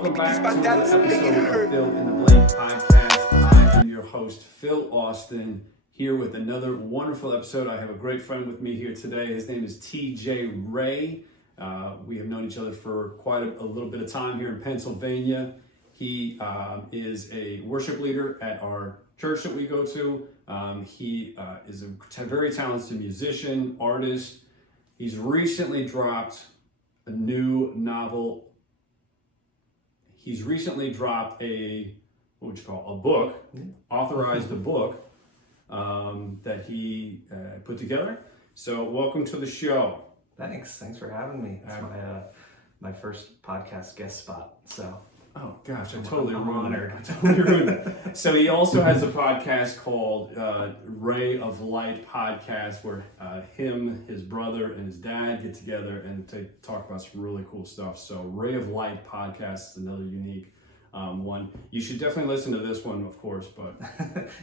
Welcome back to another episode of Phil in the Blank podcast. I am your host, Phil Austin, here with another wonderful episode. I have a great friend with me here today. His name is TJ Ray. We have known each other for quite a little bit of time here in Pennsylvania. He is a worship leader at our church that we go to. He is a very talented musician, artist. He's recently dropped a new novel. He's recently dropped a book, authorized a book that he put together. So welcome to the show. Thanks for having me. It's my first podcast guest spot, so. Oh gosh, I'm honored. I totally ruined that. So he also has a podcast called Ray of Light Podcast, where him, his brother, and his dad get together and talk about some really cool stuff. So Ray of Light Podcast is another unique one. You should definitely listen to this one, of course, but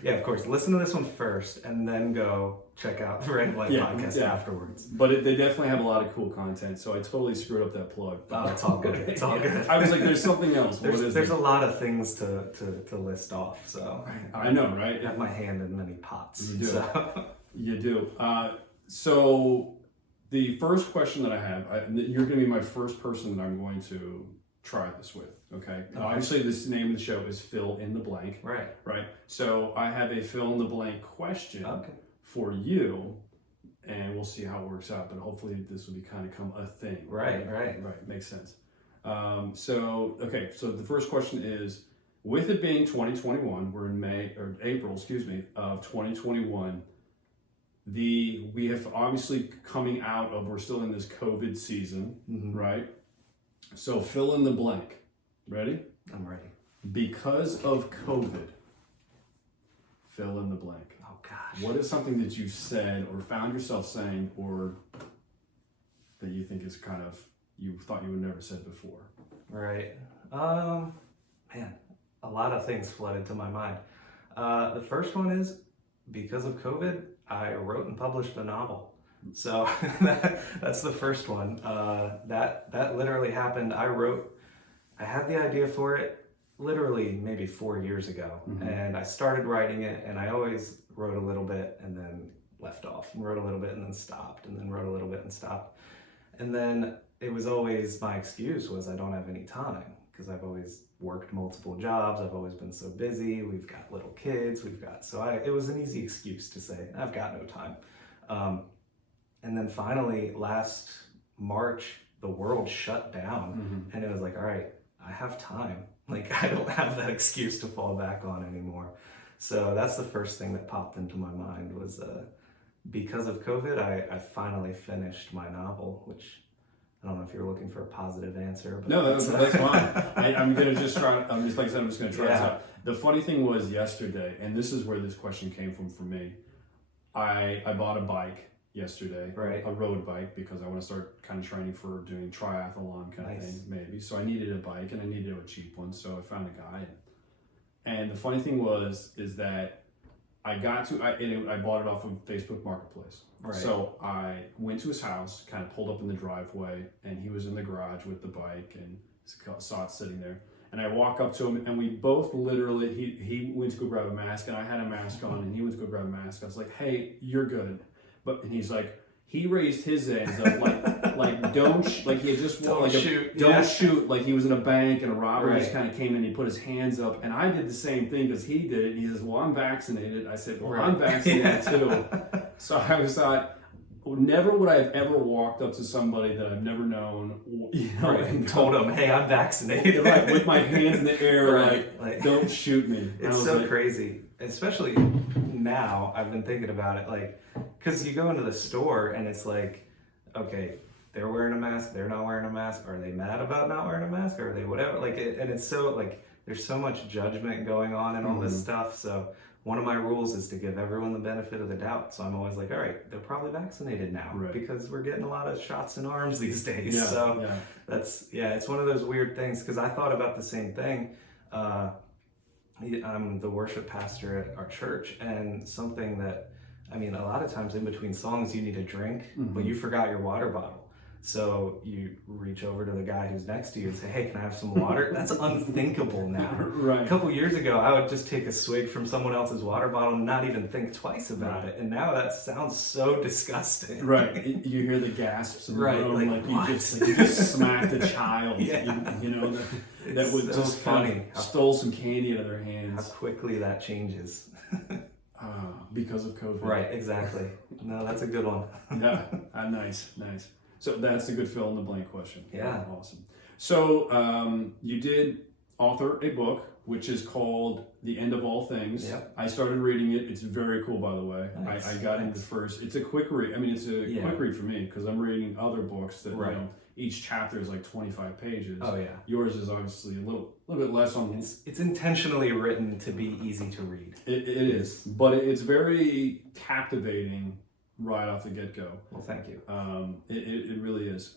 yeah, of course. Listen to this one first, and then go check out the Ray of Light podcast afterwards. But they definitely have a lot of cool content. So I totally screwed up that plug. Oh, it's all good. It's all good. I was like, there's something else. There's a lot of things to list off. So I know, right? I have my hand in many pots. You do. So. You do. So the first question that I have, you're going to be my first person that I'm going to try this with. Okay. Obviously, this name of the show is Fill in the Blank. Right. Right. So I have a fill in the blank question for you, and we'll see how it works out. But hopefully, this will become a thing. Right. Makes sense. So the first question is: with it being 2021, we're in April, of 2021. We have obviously coming out of, we're still in this COVID season, right? So fill in the blank. Ready? I'm ready. Because of COVID, fill in the blank. Oh gosh. What is something that you said or found yourself saying, or that you think is kind of, you thought you would never said before? Right. Man, a lot of things flooded to my mind. The first one is, because of COVID, I wrote and published a novel. So that's the first one. That literally happened. I had the idea for it literally maybe 4 years ago, and I started writing it, and I always wrote a little bit and then left off, and wrote a little bit and then stopped, and then wrote a little bit and stopped. And then it was always, my excuse was I don't have any time, because I've always worked multiple jobs. I've always been so busy. We've got little kids. It was an easy excuse to say, I've got no time. And then finally, last March, the world shut down, and it was like, all right, I have time. Like, I don't have that excuse to fall back on anymore. So that's the first thing that popped into my mind was, because of COVID, I finally finished my novel, which I don't know if you're looking for a positive answer. But no, that's fine. I'm going to just try, I'm just going to try this out. The funny thing was yesterday, and this is where this question came from for me, I bought a bike yesterday, a road bike, because I want to start kind of training for doing triathlon kind of thing, maybe. So I needed a bike, and I needed a cheap one, so I found a guy. And the funny thing is that I bought it off of Facebook Marketplace. Right. So I went to his house, kind of pulled up in the driveway, and he was in the garage with the bike, and saw it sitting there. And I walk up to him, and we both literally, he went to go grab a mask, and I had a mask on, and he went to go grab a mask. I was like, hey, you're good. And he's like, he raised his hands up like don't he had just don't shoot, shoot, like he was in a bank and a robber just kind of came in and he put his hands up, and I did the same thing because he did it. And he says, well, I'm vaccinated. I said, well, I'm vaccinated too. So I thought, never would I have ever walked up to somebody that I've never known, and told them, hey, I'm vaccinated, with my hands in the air, like don't shoot me. It's so crazy, especially now. I've been thinking about it, because you go into the store and it's like, okay, they're wearing a mask, they're not wearing a mask. Are they mad about not wearing a mask? Or are they whatever? And it's so there's so much judgment going on and all this stuff. So one of my rules is to give everyone the benefit of the doubt. So I'm always like, all right, they're probably vaccinated now because we're getting a lot of shots in arms these days. It's one of those weird things, because I thought about the same thing. I'm the worship pastor at our church, and something that, a lot of times in between songs you need a drink, but you forgot your water bottle. So you reach over to the guy who's next to you and say, hey, can I have some water? That's unthinkable now. Right. A couple years ago, I would just take a swig from someone else's water bottle and not even think twice about it. And now that sounds so disgusting. Right. You hear the gasps in the room, like what? you just smacked a child, Yeah. you know, that would so just funny. kind of stole some candy out of their How hands. quickly that changes. Because of COVID. Right, exactly. No, that's a good one. Yeah, nice. So that's a good fill in the blank question. Yeah. Awesome. So you did author a book, which is called The End of All Things. Yep. I started reading it. It's very cool, by the way. Nice. I got into first. It's a quick read. I mean, it's a quick read for me because I'm reading other books that, you know, each chapter is like 25 pages. Oh, yeah. Yours is obviously a little bit less on. It's intentionally written to be easy to read. It is, but it's very captivating right off the get-go. Well, thank you. It really is.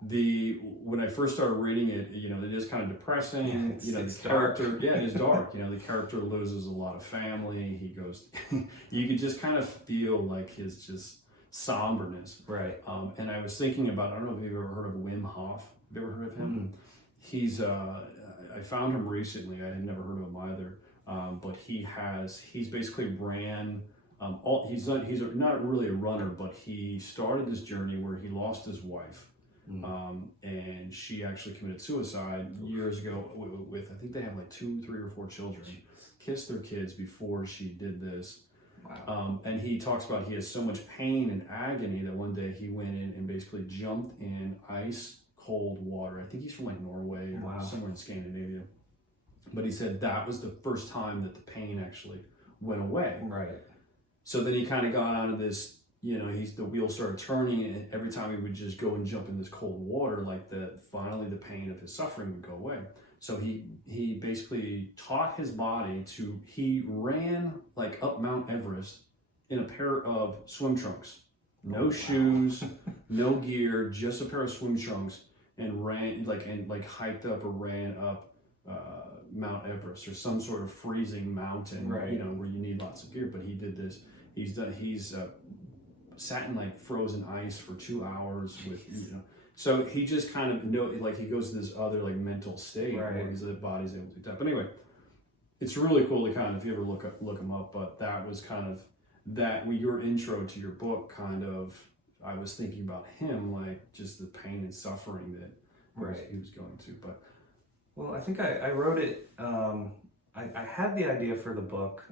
When I first started reading it, you know, it is kind of depressing. Yeah, the character, it is dark. You know, the character loses a lot of family. He goes, you could just kind of feel like his just somberness. Right. And I was thinking about, I don't know if you've ever heard of Wim Hof. Have you ever heard of him? Mm-hmm. He's, I found him recently. I had never heard of him either. But he's basically ran. He's not really a runner, but he started this journey where he lost his wife. And she actually committed suicide years ago with I think they have like 2, 3, or 4 children. Kissed their kids before she did this. Wow. And he talks about he has so much pain and agony that one day he went in and basically jumped in ice cold water. I think he's from like Norway or somewhere in Scandinavia. But he said that was the first time that the pain actually went away. Right. So then he kind of got out of this, you know, the wheel started turning, and every time he would just go and jump in this cold water, like finally the pain of his suffering would go away. So he basically taught his body he ran like up Mount Everest in a pair of swim trunks, no shoes, no gear, just a pair of swim trunks, and ran like hiked up or ran up Mount Everest or some sort of freezing mountain, you know, where you need lots of gear. But he did this. He's sat in like frozen ice for 2 hours with, you know. So he just kind of he goes to this other like mental state where his body's able to do that. But anyway, it's really cool to kind of, if you ever look him up. But that was kind of your intro to your book. Kind of, I was thinking about him, like just the pain and suffering that he was going to. But well, I think I wrote it. I had the idea for the book.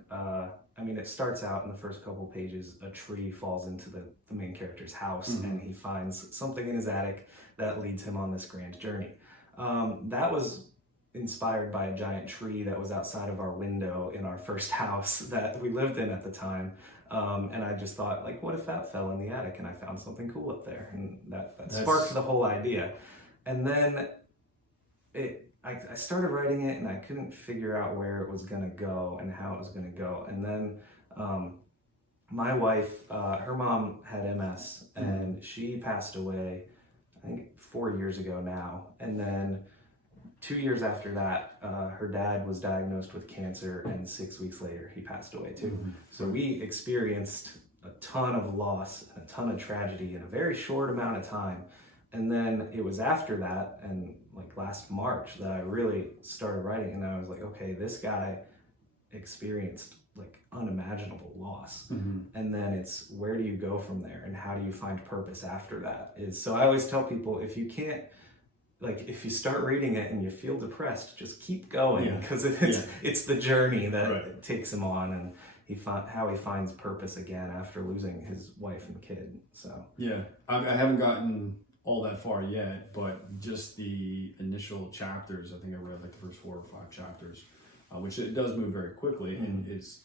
I mean, it starts out in the first couple pages, a tree falls into the main character's house, and he finds something in his attic that leads him on this grand journey. That was inspired by a giant tree that was outside of our window in our first house that we lived in at the time. And I just thought, like, what if that fell in the attic and I found something cool up there? And that sparked the whole idea. And then I started writing it and I couldn't figure out where it was gonna go and how it was gonna go. And then my wife, her mom had MS and she passed away, I think 4 years ago now. And then 2 years after that, her dad was diagnosed with cancer, and 6 weeks later he passed away too. So we experienced a ton of loss and a ton of tragedy in a very short amount of time. And then it was after that, and like last March, that I really started writing, and I was like, okay, this guy experienced like unimaginable loss. And then it's, where do you go from there, and how do you find purpose after that? So I always tell people, if you can't, like, if you start reading it and you feel depressed, just keep going, because it's the journey that takes him on, and how he finds purpose again after losing his wife and kid. So I haven't gotten all that far yet, but just the initial chapters, I think I read like the first 4 or 5 chapters, which it does move very quickly, and it's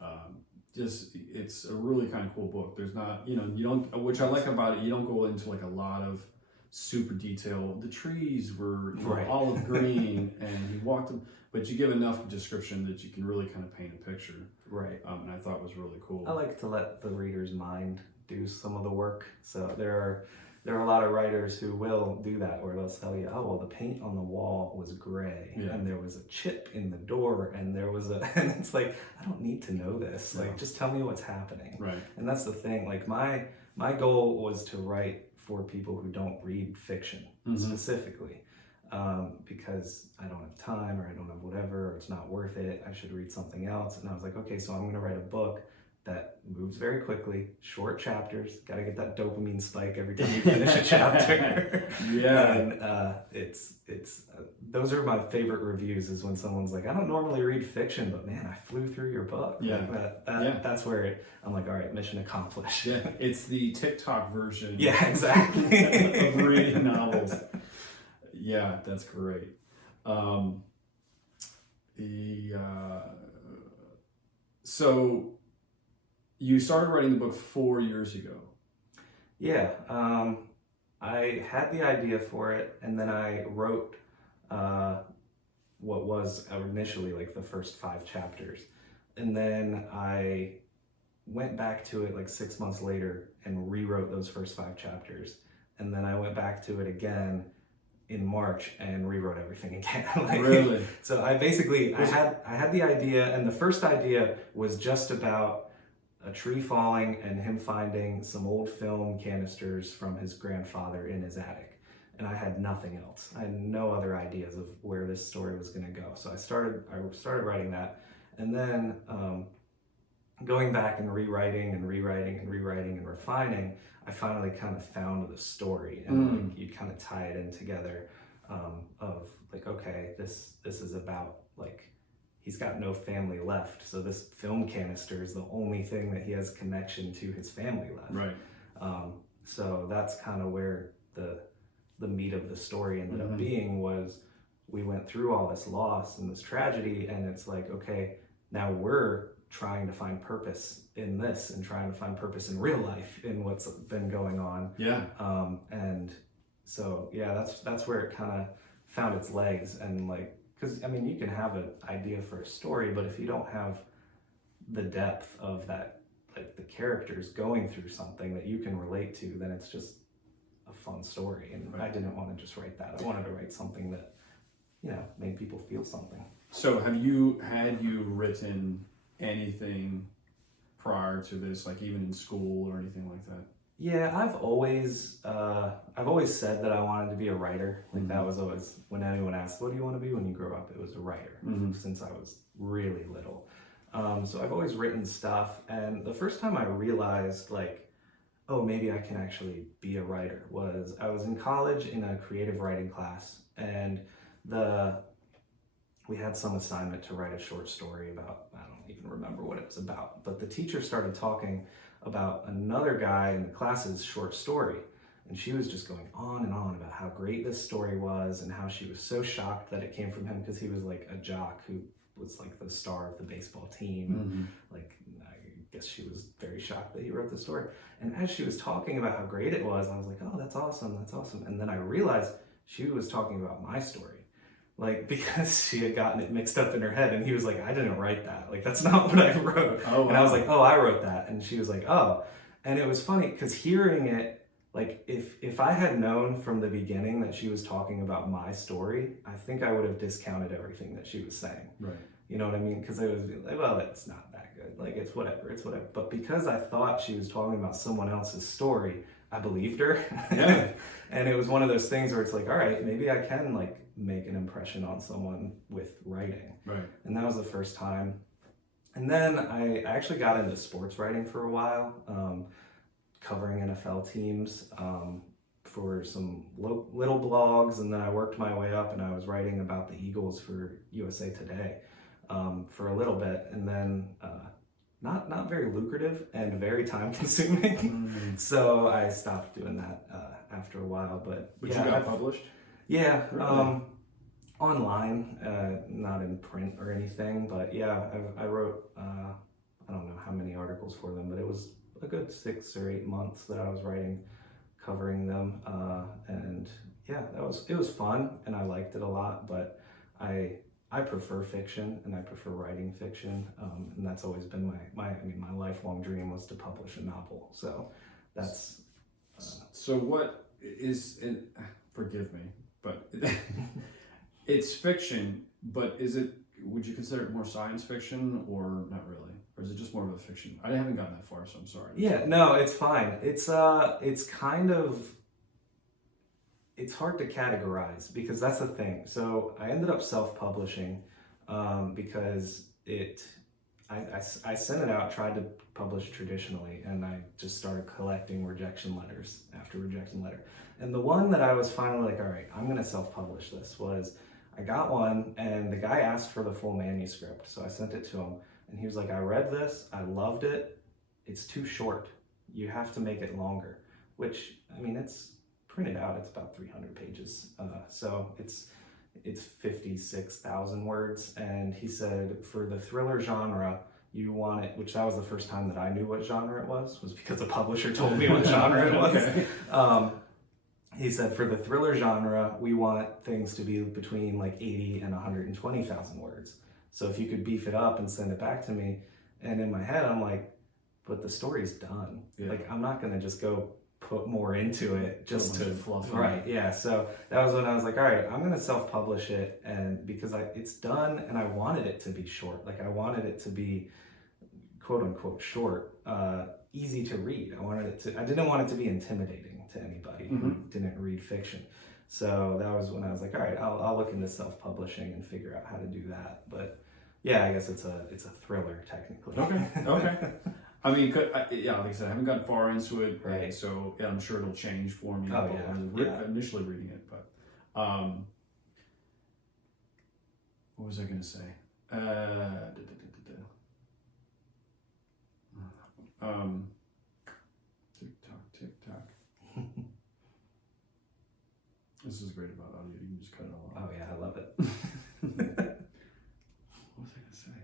a really kind of cool book. There's not, you don't, which I like about it, you don't go into like a lot of super detail. The trees were olive green and he walked them, but you give enough description that you can really kind of paint a picture. And I thought was really cool. I like to let the reader's mind do some of the work. So there are a lot of writers who will do that, where they'll tell you, oh, well, the paint on the wall was gray, and there was a chip in the door, and there was and it's like, I don't need to know this. Like, just tell me what's happening. And that's the thing. Like, my goal was to write for people who don't read fiction specifically, because I don't have time or I don't have whatever, or it's not worth it. I should read something else. And I was like, okay, so I'm going to write a book that moves very quickly, short chapters. Got to get that dopamine spike every time you finish a chapter. And it's those are my favorite reviews. Is when someone's like, I don't normally read fiction, but man, I flew through your book. That's where I'm like, all right, mission accomplished. It's the TikTok version. Exactly. Of reading novels. Yeah, that's great. So you started writing the book 4 years ago. Yeah, I had the idea for it, and then I wrote what was initially like the first 5 chapters. And then I went back to it like 6 months later and rewrote those first 5 chapters. And then I went back to it again in March and rewrote everything again. Really? So I basically, I had the idea, and the first idea was just about a tree falling and him finding some old film canisters from his grandfather in his attic. And I had nothing else. I had no other ideas of where this story was going to go. So I started writing that. And then going back and rewriting and refining, I finally kind of found the story. And like, you kind of tie it in together of like, okay, this is about like, he's got no family left, so this film canister is the only thing that he has connection to his family left. Right. So that's kind of where the meat of the story ended up being. Was we went through all this loss and this tragedy, and it's like, okay, now we're trying to find purpose in this and trying to find purpose in real life in what's been going on. Yeah. And so yeah, that's where it kind of found its legs. And like, because I mean, you can have an idea for a story, but if you don't have the depth of that, like the characters going through something that you can relate to, then it's just a fun story. And I didn't want to just write that. I wanted to write something that, you know, made people feel something. So had you written anything prior to this, like even in school or anything like that? Yeah, I've always said that I wanted to be a writer. Like that was always, when anyone asked, what do you want to be when you grow up? It was a writer since I was really little. So I've always written stuff. And the first time I realized like, oh, maybe I can actually be a writer was I was in college in a creative writing class, and we had some assignment to write a short story about, I don't even remember what it was about, but the teacher started talking about another guy in the class's short story. And she was just going on and on about how great this story was and how she was so shocked that it came from him because he was like a jock who was like the star of the baseball team. Like, I guess she was very shocked that he wrote the story. And as she was talking about how great it was, I was like, oh, that's awesome, that's awesome. And then I realized she was talking about my story. Like, because she had gotten it mixed up in her head, and he was like, I didn't write that. Like, that's not what I wrote. Oh, wow. And I was like, oh, I wrote that. And she was like, oh. And it was funny, because hearing it, like, if I had known from the beginning that she was talking about my story, I think I would have discounted everything that she was saying. Right. You know what I mean? Because I was like, well, it's not that good. Like, it's whatever. But because I thought she was talking about someone else's story, I believed her. Yeah. And it was one of those things where it's like, all right, maybe I can, like, make an impression on someone with writing. Right. And that was the first time. And then I actually got into sports writing for a while, covering NFL teams for some little blogs. And then I worked my way up and I was writing about the Eagles for USA Today for a little bit. And then not very lucrative and very time consuming. So I stopped doing that after a while. But yeah, you got published? Yeah, really? Online, not in print or anything, but yeah, I wrote, I don't know how many articles for them, but it was a good 6 or 8 months that I was writing, covering them, and yeah, it was fun, and I liked it a lot, but I prefer fiction, and I prefer writing fiction, and that's always been my lifelong dream was to publish a novel, so that's... So what is, forgive me, but it's fiction, but would you consider it more science fiction or not really? Or is it just more of a fiction? I haven't gotten that far, so I'm sorry. Yeah, no, it's fine. It's kind of it's hard to categorize because that's the thing. So I ended up self-publishing because I sent it out, tried to publish traditionally, and I just started collecting rejection letters after rejection letter. And the one that I was finally like, all right, I'm going to self-publish this was, I got one and the guy asked for the full manuscript. So I sent it to him and he was like, I read this, I loved it. It's too short. You have to make it longer, which, I mean, it's printed out, it's about 300 pages. So it's 56,000 words. And he said, for the thriller genre, you want it, which that was the first time that I knew what genre it was because a publisher told me what genre it was. Okay. He said, for the thriller genre, we want things to be between like 80 and 120,000 words. So if you could beef it up and send it back to me. And in my head, I'm like, but the story's done. Yeah. Like, I'm not going to just go put more into it just to fluff. Right. Yeah. So that was when I was like, all right, I'm going to self-publish it. And because it's done and I wanted it to be short. Like I wanted it to be quote unquote short, easy to read. I didn't want it to be intimidating to anybody who didn't read fiction. So that was when I was like, all right, I'll look into self-publishing and figure out how to do that. But yeah, I guess it's a thriller technically. Okay. I mean, yeah, like I said, I haven't gotten far into it, right? So yeah, I'm sure it'll change for me. Oh, Initially reading it, but what was I going to say? TikTok. This is great about audio. You can just cut it all out. Oh yeah, I love it. What was I going to say?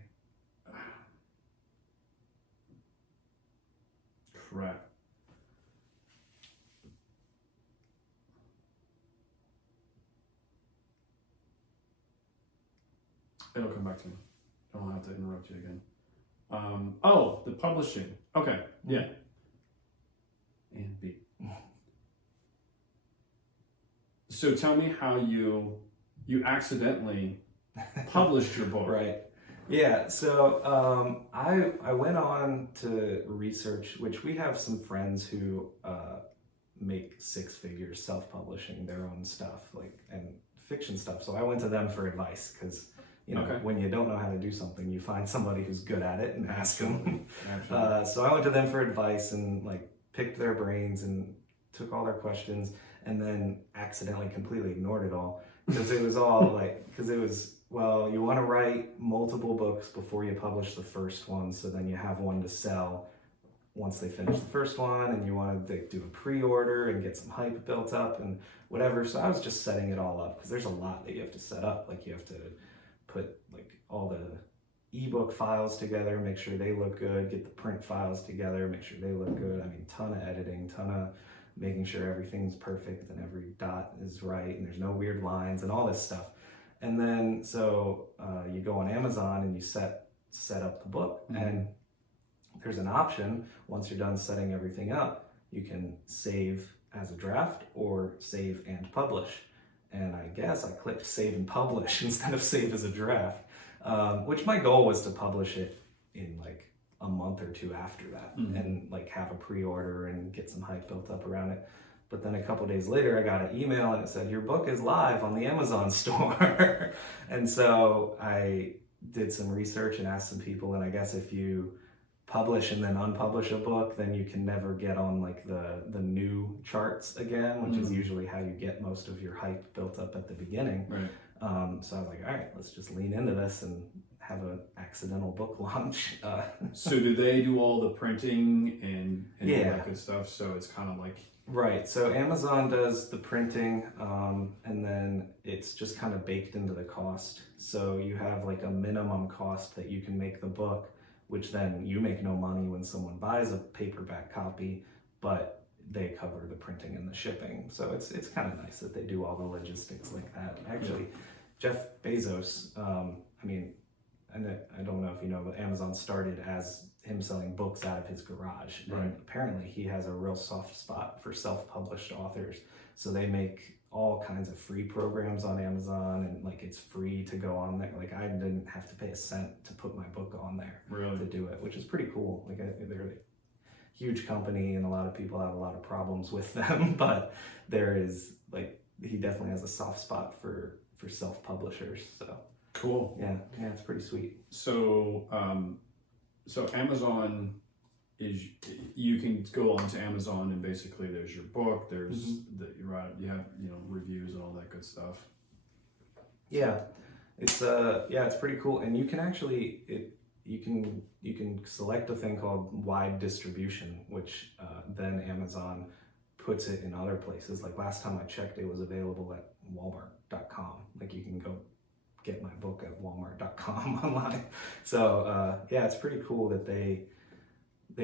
Crap. It'll come back to me. I don't have to interrupt you again. The publishing. Okay, yeah. And B. So tell me how you accidentally published your book. Right. Yeah, so I went on to research, which we have some friends who make six figures self-publishing their own stuff, and fiction stuff. So I went to them for advice because, when you don't know how to do something, you find somebody who's good at it and ask them. So I went to them for advice and picked their brains and took all their questions and then accidentally completely ignored it all because it was all well, you want to write multiple books before you publish the first one, so then you have one to sell once they finish the first one, and you want to do a pre-order and get some hype built up and whatever. So I was just setting it all up because there's a lot that you have to set up. You have to put all the ebook files together, make sure they look good, get the print files together, make sure they look good. I mean, ton of editing, ton of making sure everything's perfect and every dot is right and there's no weird lines and all this stuff. And then, so you go on Amazon and you set up the book, and there's an option, once you're done setting everything up, you can save as a draft or save and publish. And I guess I clicked save and publish instead of save as a draft, which my goal was to publish it in a month or two after that and have a pre-order and get some hype built up around it. But then a couple days later, I got an email and it said, your book is live on the Amazon store. And so I did some research and asked some people, and I guess if you publish and then unpublish a book, then you can never get on the new charts again, which is usually how you get most of your hype built up at the beginning. Right. So I was like, all right, let's just lean into this and have an accidental book launch. So do they do all the printing and all that good stuff? So it's kind of Right, so Amazon does the printing, and then it's just kind of baked into the cost. So you have a minimum cost that you can make the book, which then you make no money when someone buys a paperback copy, but they cover the printing and the shipping. So it's kind of nice that they do all the logistics like that. Actually, Jeff Bezos, and I don't know if you know, but Amazon started as him selling books out of his garage. Right. And apparently he has a real soft spot for self-published authors. So they make all kinds of free programs on Amazon, and it's free to go on there. I didn't have to pay a cent to put my book on there to do it, which is pretty cool. They're a huge company and a lot of people have a lot of problems with them, but there is he definitely has a soft spot for self-publishers. So cool. Yeah, it's pretty sweet. So so Amazon is, you can go onto Amazon and basically there's your book, there's you have reviews and all that good stuff. Yeah, it's pretty cool, and you can actually you can select a thing called wide distribution, which then Amazon puts it in other places. Like last time I checked, it was available at Walmart.com. Like you can go get my book at Walmart.com online. So it's pretty cool that they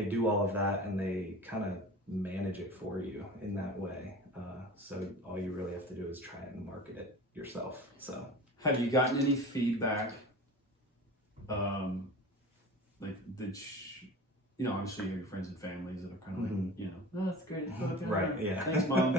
do all of that and they kind of manage it for you in that way. So all you really have to do is try and market it yourself. So have you gotten any feedback? Like obviously you have your friends and families that are kind of like, oh, that's great. Right. Yeah. Thanks, Mom.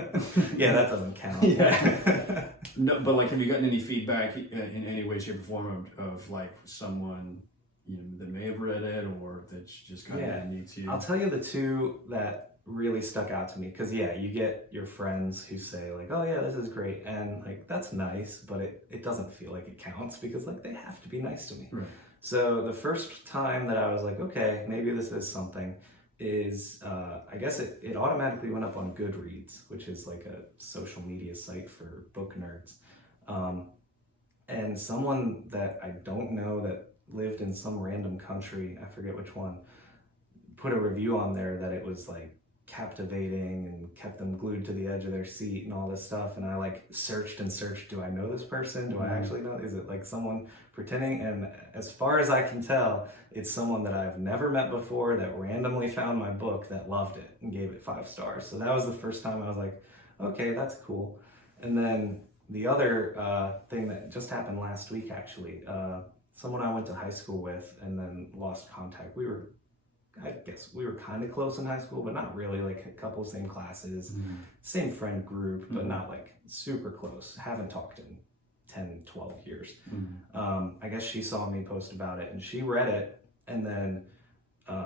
Yeah, that doesn't count. Yeah. No, but like, have you gotten any feedback in any way, shape, or form of like someone that may have read it or that's just kind of unique to you? I'll tell you the two that really stuck out to me, because you get your friends who say like, oh yeah, this is great, and like that's nice, but it doesn't feel like it counts because like they have to be nice to me. Right. So the first time that I was like, okay, maybe this is something, is I guess it automatically went up on Goodreads, which is like a social media site for book nerds. And someone that I don't know that lived in some random country, I forget which one, put a review on there that it was like captivating and kept them glued to the edge of their seat and all this stuff. And I like searched and searched, do I know this person? Do I actually know? Is it like someone pretending? And as far as I can tell, it's someone that I've never met before that randomly found my book that loved it and gave it 5 stars. So that was the first time I was like, okay, that's cool. And then the other thing that just happened last week, actually, someone I went to high school with and then lost contact. I guess we were kind of close in high school, but not really, like a couple same classes, same friend group, but not like super close. Haven't talked in 10, 12 years. I guess she saw me post about it and she read it and then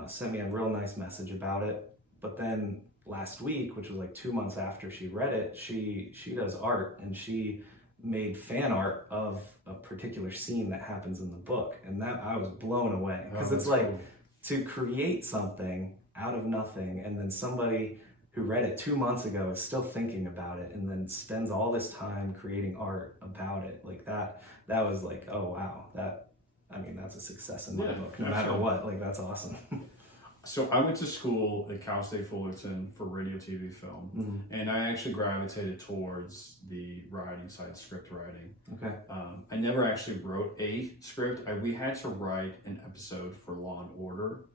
sent me a real nice message about it. But then last week, which was like 2 months after she read it, she does art and she made fan art of a particular scene that happens in the book. And that I was blown away, because it's like, cool to create something out of nothing, and then somebody who read it 2 months ago is still thinking about it and then spends all this time creating art about it. Like that was like, oh wow, that's a success in my book, no matter what. Like that's awesome. So I went to school at Cal State Fullerton for radio, TV, film, and I actually gravitated towards the writing side, script writing. Okay. I never actually wrote a script. We had to write an episode for Law and Order,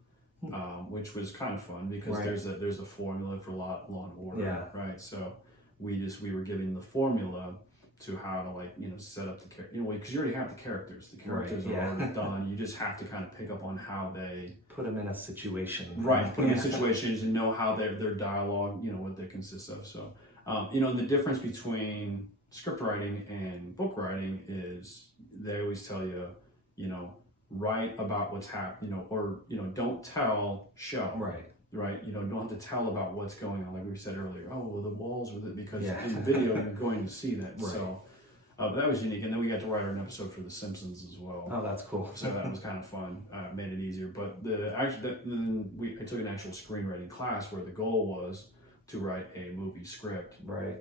which was kind of fun because there's a formula for Law and Order, right? So we were given the formula to how to set up the character, because you already have the characters. The characters are already done. You just have to kind of pick up on how they put them in a situation. Right, put them in situations and know how their dialogue, what they consist of. So, the difference between script writing and book writing is they always tell you, write about what's happening, or don't tell, show. Right, you don't have to tell about what's going on, like we said earlier. Oh, well, the walls with it, because in the video you're going to see that. So that was unique, and then we got to write an episode for The Simpsons as well. Oh, that's cool. So that was kind of fun. Made it easier. But I took an actual screenwriting class where the goal was to write a movie script. Right.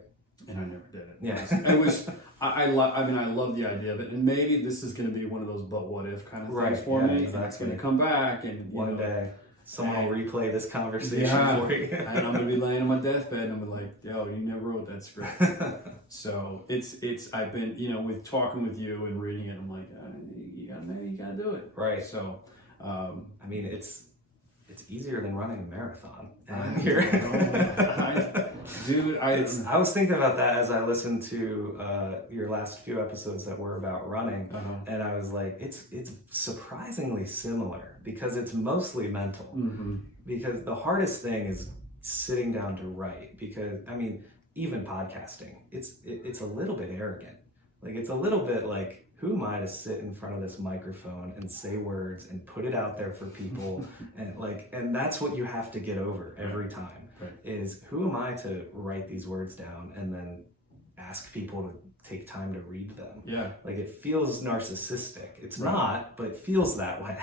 And I never did it. Yeah. It was. I love the idea of it, and maybe this is going to be one of those "but what if" kind of things for me. Exactly. And it's going to come back, and one day someone will replay this conversation for you. And I'm gonna be laying on my deathbed and I'm like, yo, you never wrote that script. So I've been, with talking with you and reading it, I'm like, you gotta do it. Right. So, it's easier than running a marathon. Dude, I was thinking about that as I listened to your last few episodes that were about running, and I was like, it's surprisingly similar because it's mostly mental. Because the hardest thing is sitting down to write. Because even podcasting, it's a little bit arrogant. Like it's a little bit like, who am I to sit in front of this microphone and say words and put it out there for people? and that's what you have to get over every time. Is who am I to write these words down and then ask people to take time to read them. Yeah. Like it feels narcissistic. It's not, but it feels that way.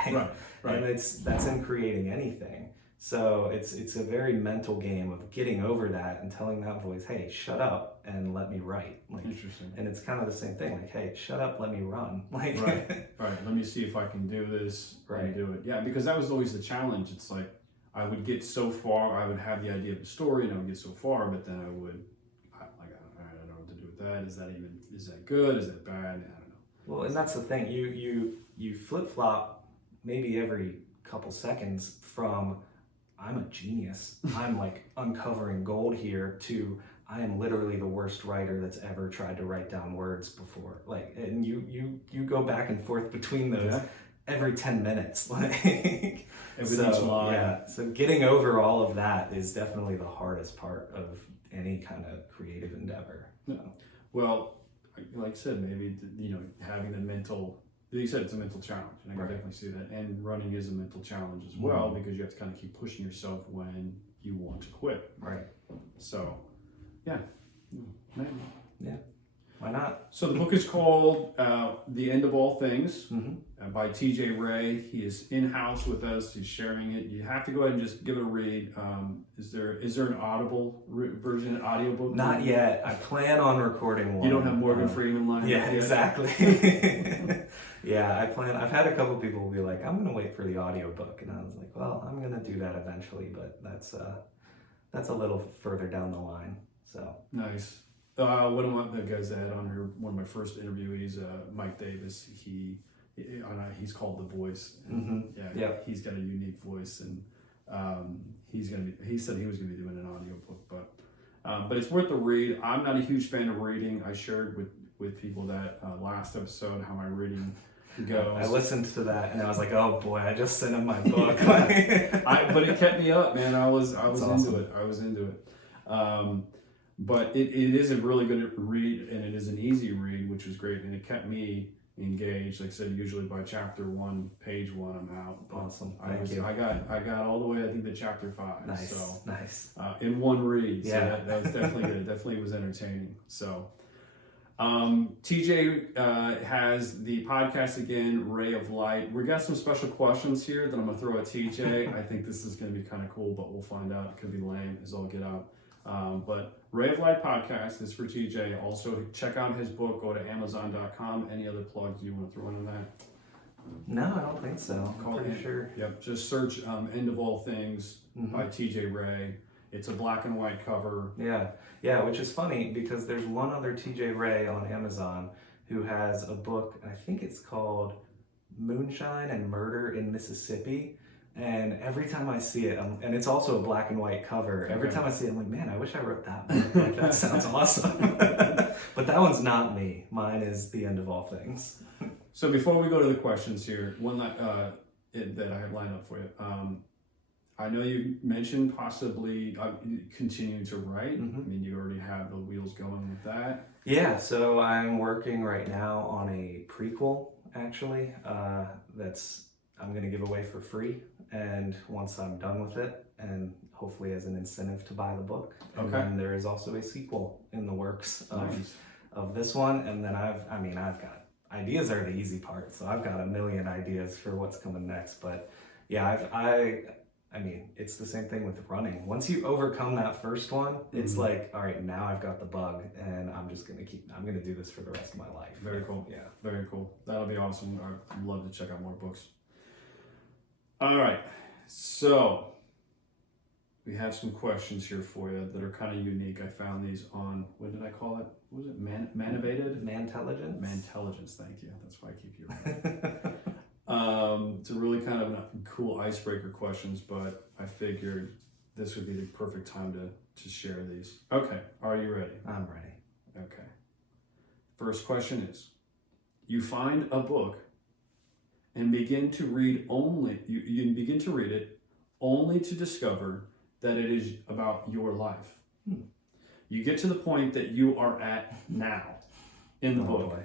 Right. And that's in creating anything. So it's a very mental game of getting over that and telling that voice, hey, shut up and let me write. Like, interesting. And it's kind of the same thing. Like, hey, shut up, let me run. Like, right. Let me see if I can do this. And do it. Yeah, because that was always the challenge. It's like I would get so far. I would have the idea of the story, and I would get so far, but then I don't know what to do with that. Is that good? Is that bad? I don't know. Well, and that's the thing. You flip flop maybe every couple seconds from I'm a genius, I'm like uncovering gold here, to I am literally the worst writer that's ever tried to write down words before. Like, and you go back and forth between those every 10 minutes. Like, so getting over all of that is definitely the hardest part of any kind of creative endeavor. Yeah. Well, like I said, maybe having the mental. You said it's a mental challenge, and I can definitely see that. And running is a mental challenge as well, because you have to kind of keep pushing yourself when you want to quit. Right. So, yeah. Yeah. Why not? So the book is called The End of All Things by TJ Ray. He is in-house with us. He's sharing it. You have to go ahead and just give it a read. Is there an Audible version, an audiobook? Not yet. I plan on recording one. You don't have Morgan Freeman lined up yet? Exactly. Yeah, I've had a couple people be like, I'm going to wait for the audiobook. And I was like, well, I'm going to do that eventually, but that's a little further down the line. So nice. One of the guys that I had on here, one of my first interviewees, Mike Davis, he's called The Voice. He's got a unique voice, and he said he was going to be doing an audiobook, but it's worth the read. I'm not a huge fan of reading. I shared with people that last episode how my reading goes. I listened to that and I was like, oh boy, I just sent him my book. But it kept me up, man. I was awesome. into it. But it is a really good read, and it is an easy read, which was great, and it kept me engaged. Like I said, usually by chapter 1, page 1, I'm out. Awesome. Thank you. I got all the way, I think, to chapter 5. Nice. So nice. In one read. Yeah. So that was definitely good. It definitely was entertaining. So TJ has the podcast again, Ray of Light. We got some special questions here that I'm gonna throw at TJ. I think this is gonna be kind of cool, but we'll find out. It could be lame as all get out. But Ray of Light podcast is for TJ. Also, check out his book. Go to Amazon.com. Any other plugs you want to throw into that? No, I don't think so. I'm pretty sure. Yep. Just search End of All Things by TJ Ray. It's a black and white cover. Yeah, which is funny because there's one other TJ Ray on Amazon who has a book, and I think it's called Moonshine and Murder in Mississippi. And every time I see it, and it's also a black and white cover. Every time I see it, I'm like, man, I wish I wrote that book. Like, that sounds awesome. But that one's not me. Mine is The End of All Things. So before we go to the questions here, one that I have lined up for you. I know you mentioned possibly continuing to write. I mean, you already have the wheels going with that. Yeah, so I'm working right now on a prequel, actually, that's I'm going to give away for free. And once I'm done with it, and hopefully as an incentive to buy the book. And then there is also a sequel in the works of this one. And then I've got ideas are the easy part. So I've got a million ideas for what's coming next. But yeah, I mean, it's the same thing with running. Once you overcome that first one, it's like, all right, now I've got the bug, and I'm going to do this for the rest of my life. Very cool. Yeah, very cool. That'll be awesome. I'd love to check out more books. All right, so we have some questions here for you that are kind of unique. I found these on, what did I call it? What was it? Manovated? Mantelligence? Mantelligence, thank you. That's why I keep you right. It's a really kind of cool icebreaker questions, but I figured this would be the perfect time to share these. Okay, are you ready? I'm ready. Okay. First question is, you find a book and begin to read you begin to read it only to discover that it is about your life. You get to the point that you are at now in the book. Boy.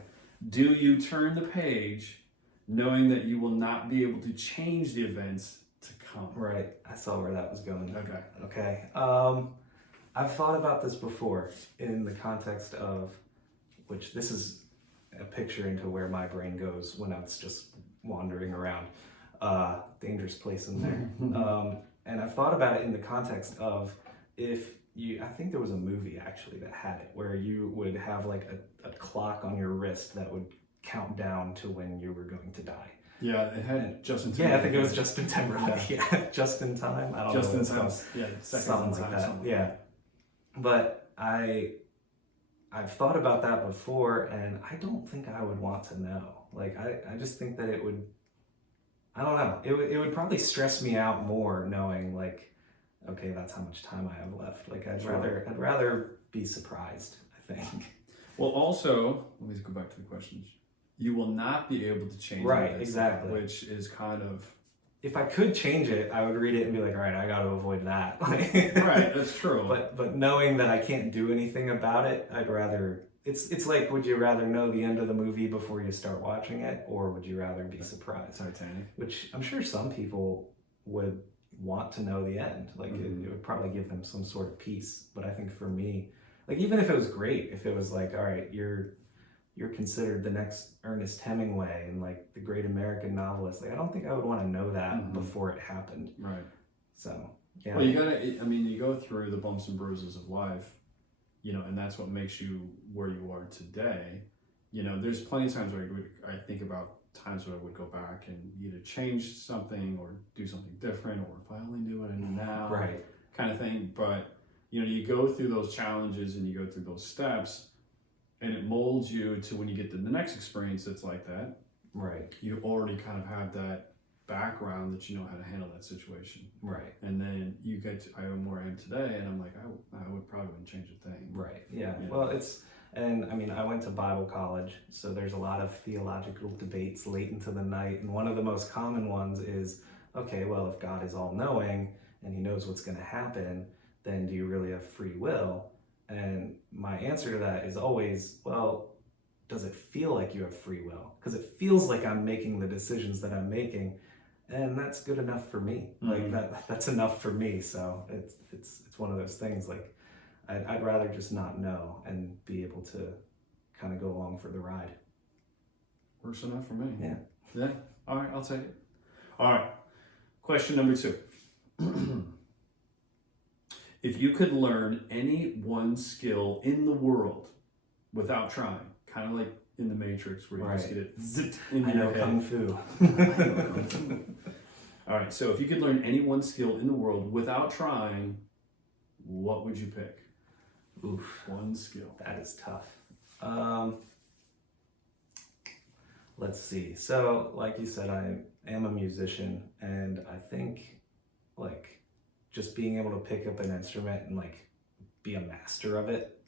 Do you turn the page knowing that you will not be able to change the events to come? Right. I saw where that was going. Okay. I've thought about this before in the context of which this is a picture into where my brain goes when it's just wandering around. Dangerous place in there. And I've thought about it in the context of I think there was a movie actually that had it, where you would have like a clock on your wrist that would count down to when you were going to die. Yeah, it had Justin Timberlake. Yeah, I think it was Justin Timberlake. Yeah, Just in Time. I don't know. Just in Time. Yeah, something like that. Yeah. But I've thought about that before, and I don't think I would want to know. Like, I just think that it would, I don't know. It would probably stress me out more knowing, like, okay, that's how much time I have left. Like, I'd rather be surprised, I think. Well, also, let me go back to the questions. You will not be able to change it. Right, exactly. Which is kind of... If I could change it, I would read it and be like, all right, I got to avoid that. Right, that's true. But knowing that I can't do anything about it, I'd rather... It's like, would you rather know the end of the movie before you start watching it, or would you rather be surprised? Titanic. Which I'm sure some people would want to know the end. Like, it would probably give them some sort of peace. But I think for me, like, even if it was great, if it was like, all right, you're considered the next Ernest Hemingway and like the great American novelist. Like, I don't think I would want to know that before it happened. Right. So, yeah. Well, you go through the bumps and bruises of life, and that's what makes you where you are today. There's plenty of times where I think about times where I would go back and either change something or do something different, or if I only knew what I knew now, right, kind of thing. But, you go through those challenges and you go through those steps, and it molds you to when you get to the next experience that's like that. Right. You already kind of have that background that you know how to handle that situation. Right. And then you get to, I am where I am today, and I'm like, I would probably wouldn't change a thing. Right. Yeah. Well, I went to Bible college, so there's a lot of theological debates late into the night. And one of the most common ones is, okay, well, if God is all knowing and he knows what's going to happen, then do you really have free will? And my answer to that is always, well, does it feel like you have free will? Because it feels like I'm making the decisions that I'm making, and that's good enough for me. Like that's enough for me. So it's one of those things. Like I'd rather just not know and be able to kind of go along for the ride. Works enough for me. Yeah. Yeah. All right, I'll take it. All right. Question number 2. If you could learn any one skill in the world without trying, kind of like in the Matrix where you just get it zipped into your head. Kung Fu. All right, so if you could learn any one skill in the world without trying, what would you pick? Oof. One skill. That is tough. Let's see. So, like you said, I am a musician, and I think, like, just being able to pick up an instrument and like be a master of it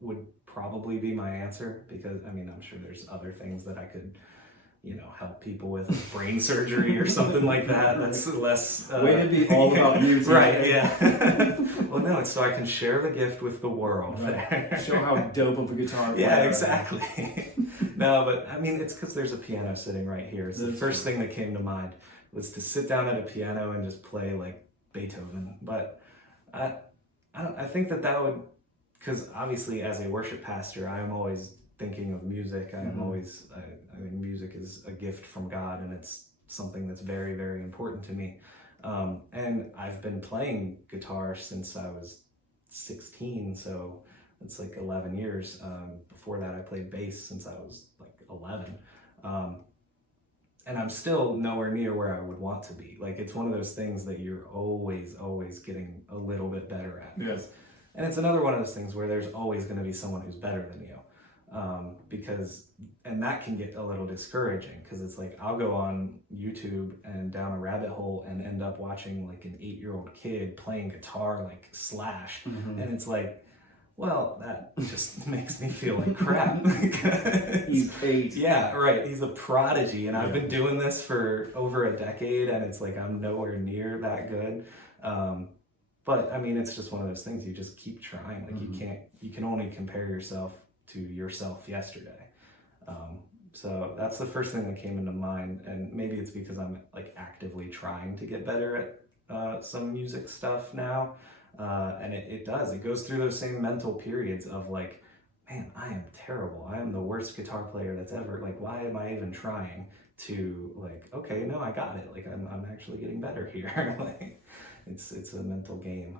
would probably be my answer, because I'm sure there's other things that I could help people with, brain surgery or something like that. That's less way to be all about music. Right, yeah. Well, no, it's so I can share the gift with the world. Right. Show how dope of a guitar player. Yeah, exactly. No, but it's because there's a piano sitting right here. It's the first thing that came to mind was to sit down at a piano and just play like Beethoven. But I think that would, because obviously as a worship pastor, I'm always thinking of music. I think music is a gift from God, and it's something that's very, very important to me. And I've been playing guitar since I was 16, so it's like 11 years. Before that, I played bass since I was like 11. And I'm still nowhere near where I would want to be. Like, it's one of those things that you're always getting a little bit better at. Yes. And it's another one of those things where there's always going to be someone who's better than you. And that can get a little discouraging, because it's like, I'll go on YouTube and down a rabbit hole and end up watching like an 8-year-old kid playing guitar like Slash. And it's like, well, that just makes me feel like crap. He's 8. Yeah, right. He's a prodigy, and I've been doing this for over a decade, and it's like I'm nowhere near that good. But it's just one of those things. You just keep trying. Like you can only compare yourself to yourself yesterday. So that's the first thing that came into mind, and maybe it's because I'm like actively trying to get better at some music stuff now. And it goes through those same mental periods of like, man, I am terrible. I am the worst guitar player that's ever, like, why am I even trying to, like, okay, no, I got it. Like, I'm actually getting better here. Like, it's a mental game.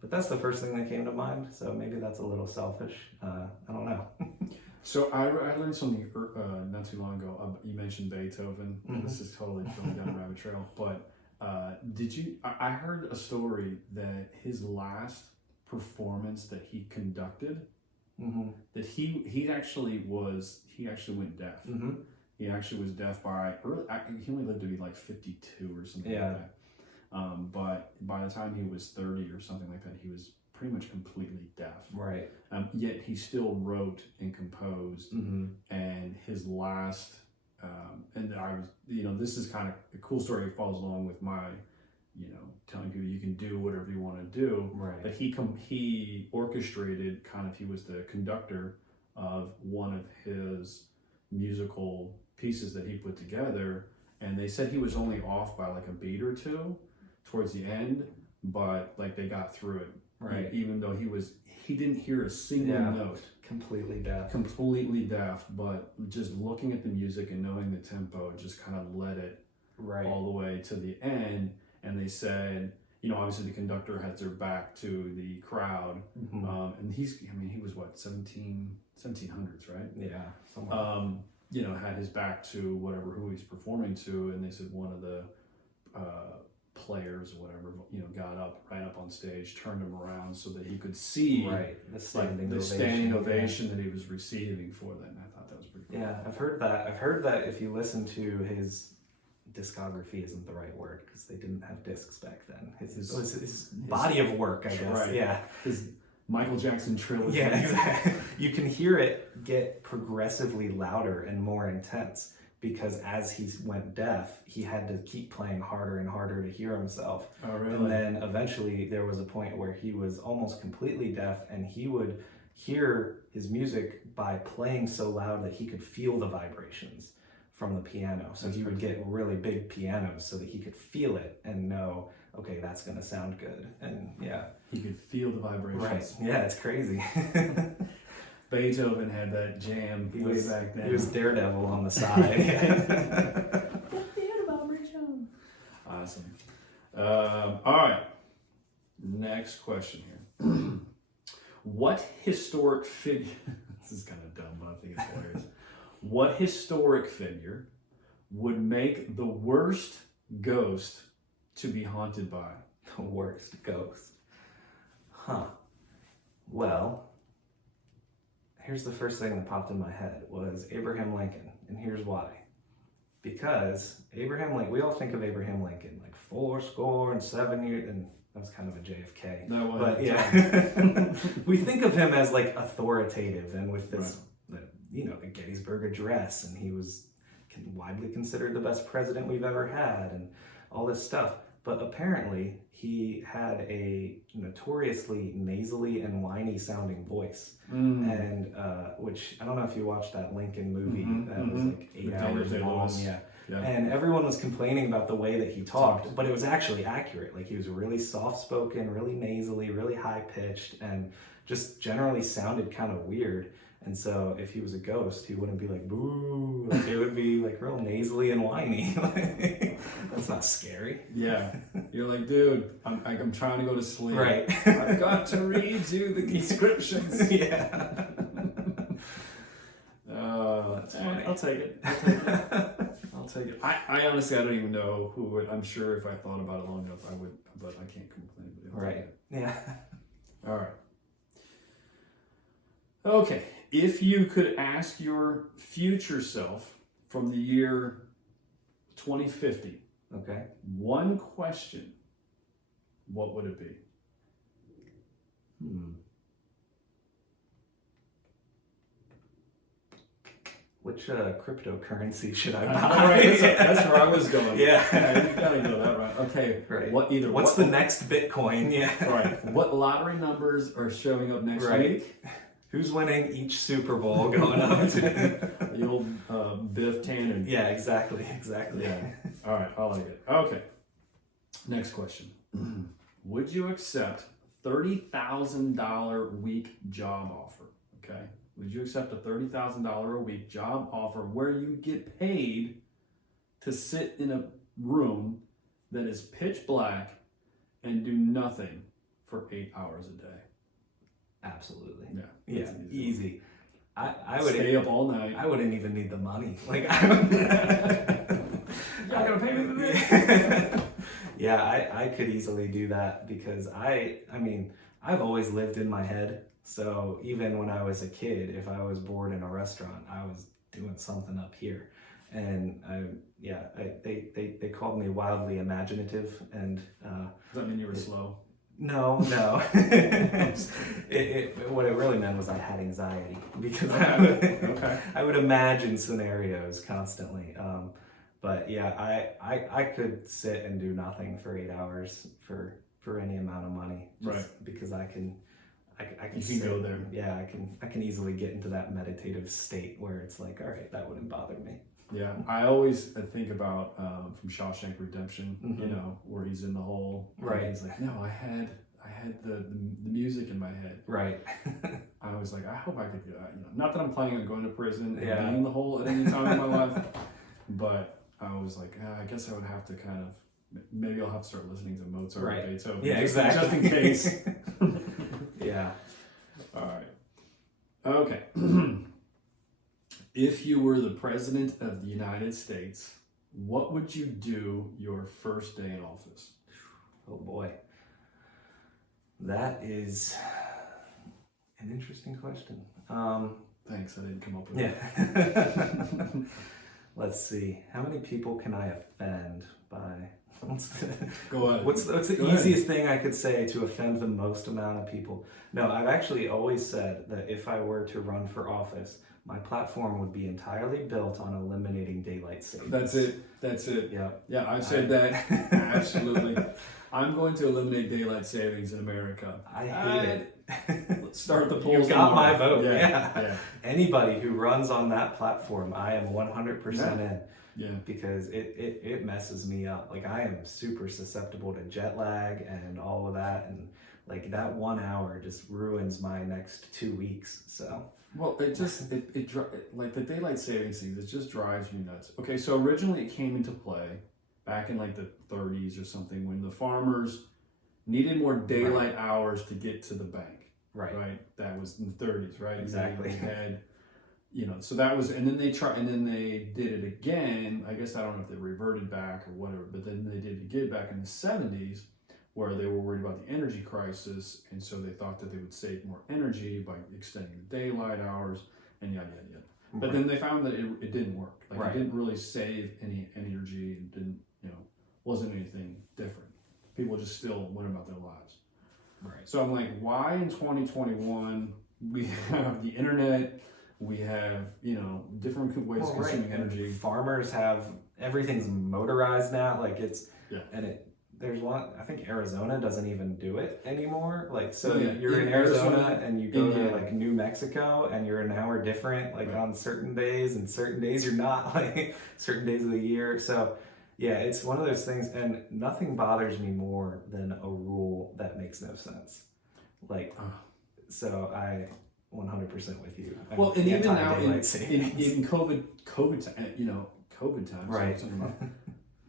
But that's the first thing that came to mind. So maybe that's a little selfish. I don't know. So I learned something not too long ago. You mentioned Beethoven, and this is totally going down a rabbit trail. But did you? I heard a story that his last performance that he conducted, that he actually went deaf. He actually was deaf by early. He only lived to be like 52 or something like that. But by the time he was 30 or something like that, he was pretty much completely deaf. Right. Yet he still wrote and composed. And his last, and I was, this is kind of a cool story. It follows along with my, telling people you can do whatever you want to do. Right. But he orchestrated he was the conductor of one of his musical pieces that he put together. And they said he was only off by like a beat or two towards the end, but like they got through it. Right. Even though he didn't hear a single note. Completely deaf. Completely deaf, but just looking at the music and knowing the tempo just kind of led it all the way to the end. And they said, obviously the conductor had their back to the crowd. And he was what, 1700s, right? Yeah. Somewhere. Had his back to who he's performing to, and they said one of the players or whatever, got up right up on stage, turned him around so that he could see the standing ovation that he was receiving for that. And I thought that was pretty cool. Yeah, I've heard that if you listen to his discography, isn't the right word because they didn't have discs back then. His body of work, I guess. Right. Yeah. His Michael Jackson trilogy. Yeah, exactly. You can hear it get progressively louder and more intense because as he went deaf, he had to keep playing harder and harder to hear himself. Oh, really? And then eventually there was a point where he was almost completely deaf and he would hear his music by playing so loud that he could feel the vibrations from the piano. So he would get really big pianos so that he could feel it and know, okay, that's going to sound good. And yeah. He could feel the vibrations. Right. Yeah, it's crazy. Beethoven had that jam way back then. He was Daredevil on the side. Awesome. All right. Next question here. What historic figure... This is kind of dumb, but I think it's hilarious. What historic figure would make the worst ghost to be haunted by? The worst ghost. Huh. Well, here's the first thing that popped in my head was Abraham Lincoln. And here's why. Because Abraham Lincoln, we all think of Abraham Lincoln, like 87 years, and that was kind of a JFK. No, well, but yeah. We think of him as like authoritative and with this, the Gettysburg Address, and he was widely considered the best president we've ever had, and all this stuff. But apparently, he had a notoriously nasally and whiny sounding voice, and which I don't know if you watched that Lincoln movie that was like 8 hours long. Yeah. And everyone was complaining about the way that he talked, but it was actually accurate. Like he was really soft spoken, really nasally, really high pitched, and just generally sounded kind of weird. And so if he was a ghost, he wouldn't be like, boo. Like, it would be like real nasally and whiny. That's not scary. Yeah. You're like, dude, I'm trying to go to sleep. Right. I've got to read you the inscriptions. Yeah. That's funny. I'll take it. I'll take it. I honestly, I don't even know who would. I'm sure if I thought about it long enough, I would, but I can't complain. Right. Yeah. All right. Okay. If you could ask your future self from the year 2050, okay, one question, what would it be? Which cryptocurrency should I buy? Right, that's where I was going. Yeah. You gotta go that right. Okay. Right. What's the next Bitcoin? Yeah. Right. What lottery numbers are showing up next week? Who's winning each Super Bowl going up to the old Biff Tannen. Yeah, exactly. Yeah. All right, I like it. Okay. Next question. Would you accept $30,000 week job offer? Okay. would you accept a $30,000 a week job offer where you get paid to sit in a room that is pitch black and do nothing for 8 hours a day? Absolutely. Yeah. Yeah. Easy. I would stay up all night. I wouldn't even need the money. Like, I would, you're not gonna pay me today. Yeah, I could easily do that because I mean, I've always lived in my head. So even when I was a kid, if I was bored in a restaurant, I was doing something up here. And they called me wildly imaginative. And does that mean you were slow? No. What it really meant was I had anxiety because I would imagine scenarios constantly. But yeah, I could sit and do nothing for 8 hours for any amount of money, just because I can go there. Yeah, I can easily get into that meditative state where it's like, all right, that wouldn't bother me. Yeah, I always think about from Shawshank Redemption, Mm-hmm. you know, where he's in the hole. Right. He's like, no, I had the music in my head. Right. I was like, I hope I could do that. You know, not that I'm planning on going to prison and Yeah. being in the hole at any time in my life, but I was like, I guess I would have to kind of, maybe I'll have to start listening to Mozart or Beethoven. Yeah, just exactly. in case. Yeah. All right. Okay. If you were the president of the United States, what would you do your first day in office? Oh boy. That is an interesting question. Thanks, I didn't come up with Yeah. Let's see. How many people can I offend by... Go ahead. What's the easiest thing I could say to offend the most amount of people? No, I've actually always said that if I were to run for office, my platform would be entirely built on eliminating daylight savings. That's it. Yeah. Yeah, I've said that. Absolutely. I'm going to eliminate daylight savings in America. I hate it. Let's start the polls. You got tomorrow. my vote. Yeah. Anybody who runs on that platform, I am 100% in. Yeah. Because it messes me up. Like, I am super susceptible to jet lag and all of that, and like that 1 hour just ruins my next 2 weeks. So well, it like the daylight savings thing, it just drives me nuts. Okay, so originally it came into play back in like the 30s or something when the farmers needed more daylight hours to get to the bank. Right. That was in the 30s, right? Exactly. They had, you know, so that was, and then they did it again. I guess I don't know if they reverted back or whatever, but then they did it again back in the 70s where they were worried about the energy crisis, and so they thought that they would save more energy by extending the daylight hours and yada yada yada. But then they found that it didn't work. Like it didn't really save any energy and didn't, you know, wasn't anything different. People just still went about their lives. Right. So I'm like, why in 2021 we have the internet, we have, you know, different ways of consuming energy. And farmers have, everything's motorized now. Like and there's one, I think Arizona doesn't even do it anymore. Like, so you're in Arizona and you go to like New Mexico and you're an hour different, like on certain days, and certain days you're not, like certain days of the year. So yeah, it's one of those things, and nothing bothers me more than a rule that makes no sense. Like, so I 100% with you. Well, and even now in COVID, you know, COVID times, right?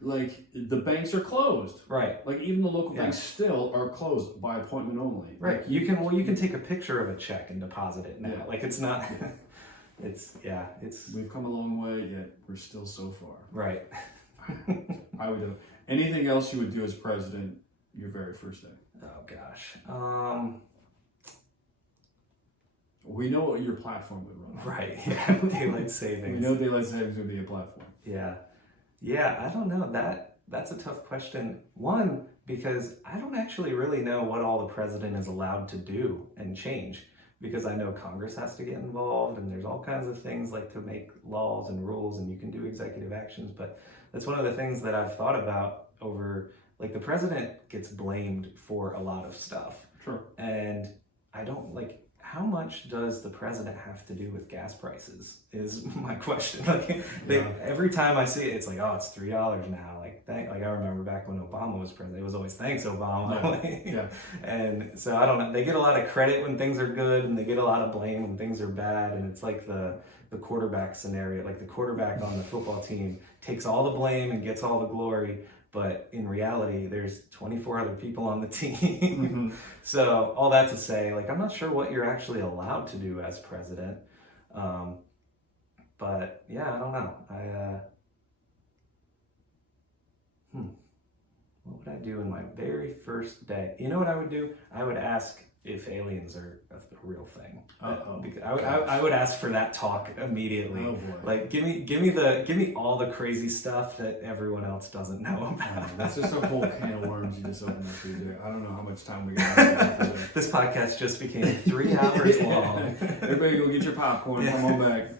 Like the banks are closed, right? Like even the local banks still are closed by appointment only, right? Like, you can take a picture of a check and deposit it now. Yeah. Like it's not, it's we've come a long way, yet we're still so far, right? I would do anything else you would do as president your very first day. Oh gosh. We know what your platform would run. Right. Yeah. Daylight savings. We know daylight savings would be a platform. Yeah. Yeah. I don't know. That's a tough question. One, because I don't actually really know what all the president is allowed to do and change. Because I know Congress has to get involved, and there's all kinds of things like to make laws and rules, and you can do executive actions. But that's one of the things that I've thought about over, like, the president gets blamed for a lot of stuff. Sure. And I don't, like, how much does the president have to do with gas prices is my question. Like every time I see it, it's like, oh, it's $3 now. Like I remember back when Obama was president, it was always thanks Obama. Yeah. And so I don't know, they get a lot of credit when things are good and they get a lot of blame when things are bad. And it's like the quarterback scenario, like the quarterback on the football team takes all the blame and gets all the glory. But in reality, there's 24 other people on the team. Mm-hmm. So all that to say, like, I'm not sure what you're actually allowed to do as president. But yeah, I don't know. What would I do in my very first day? You know what I would do? I would ask if aliens are a real thing. I would ask for that talk immediately. Oh boy. Like give me all the crazy stuff that everyone else doesn't know about. That's just a whole can of worms you just opened up there. I don't know how much time we got. This podcast just became 3 hours long. Everybody go get your popcorn, come on back.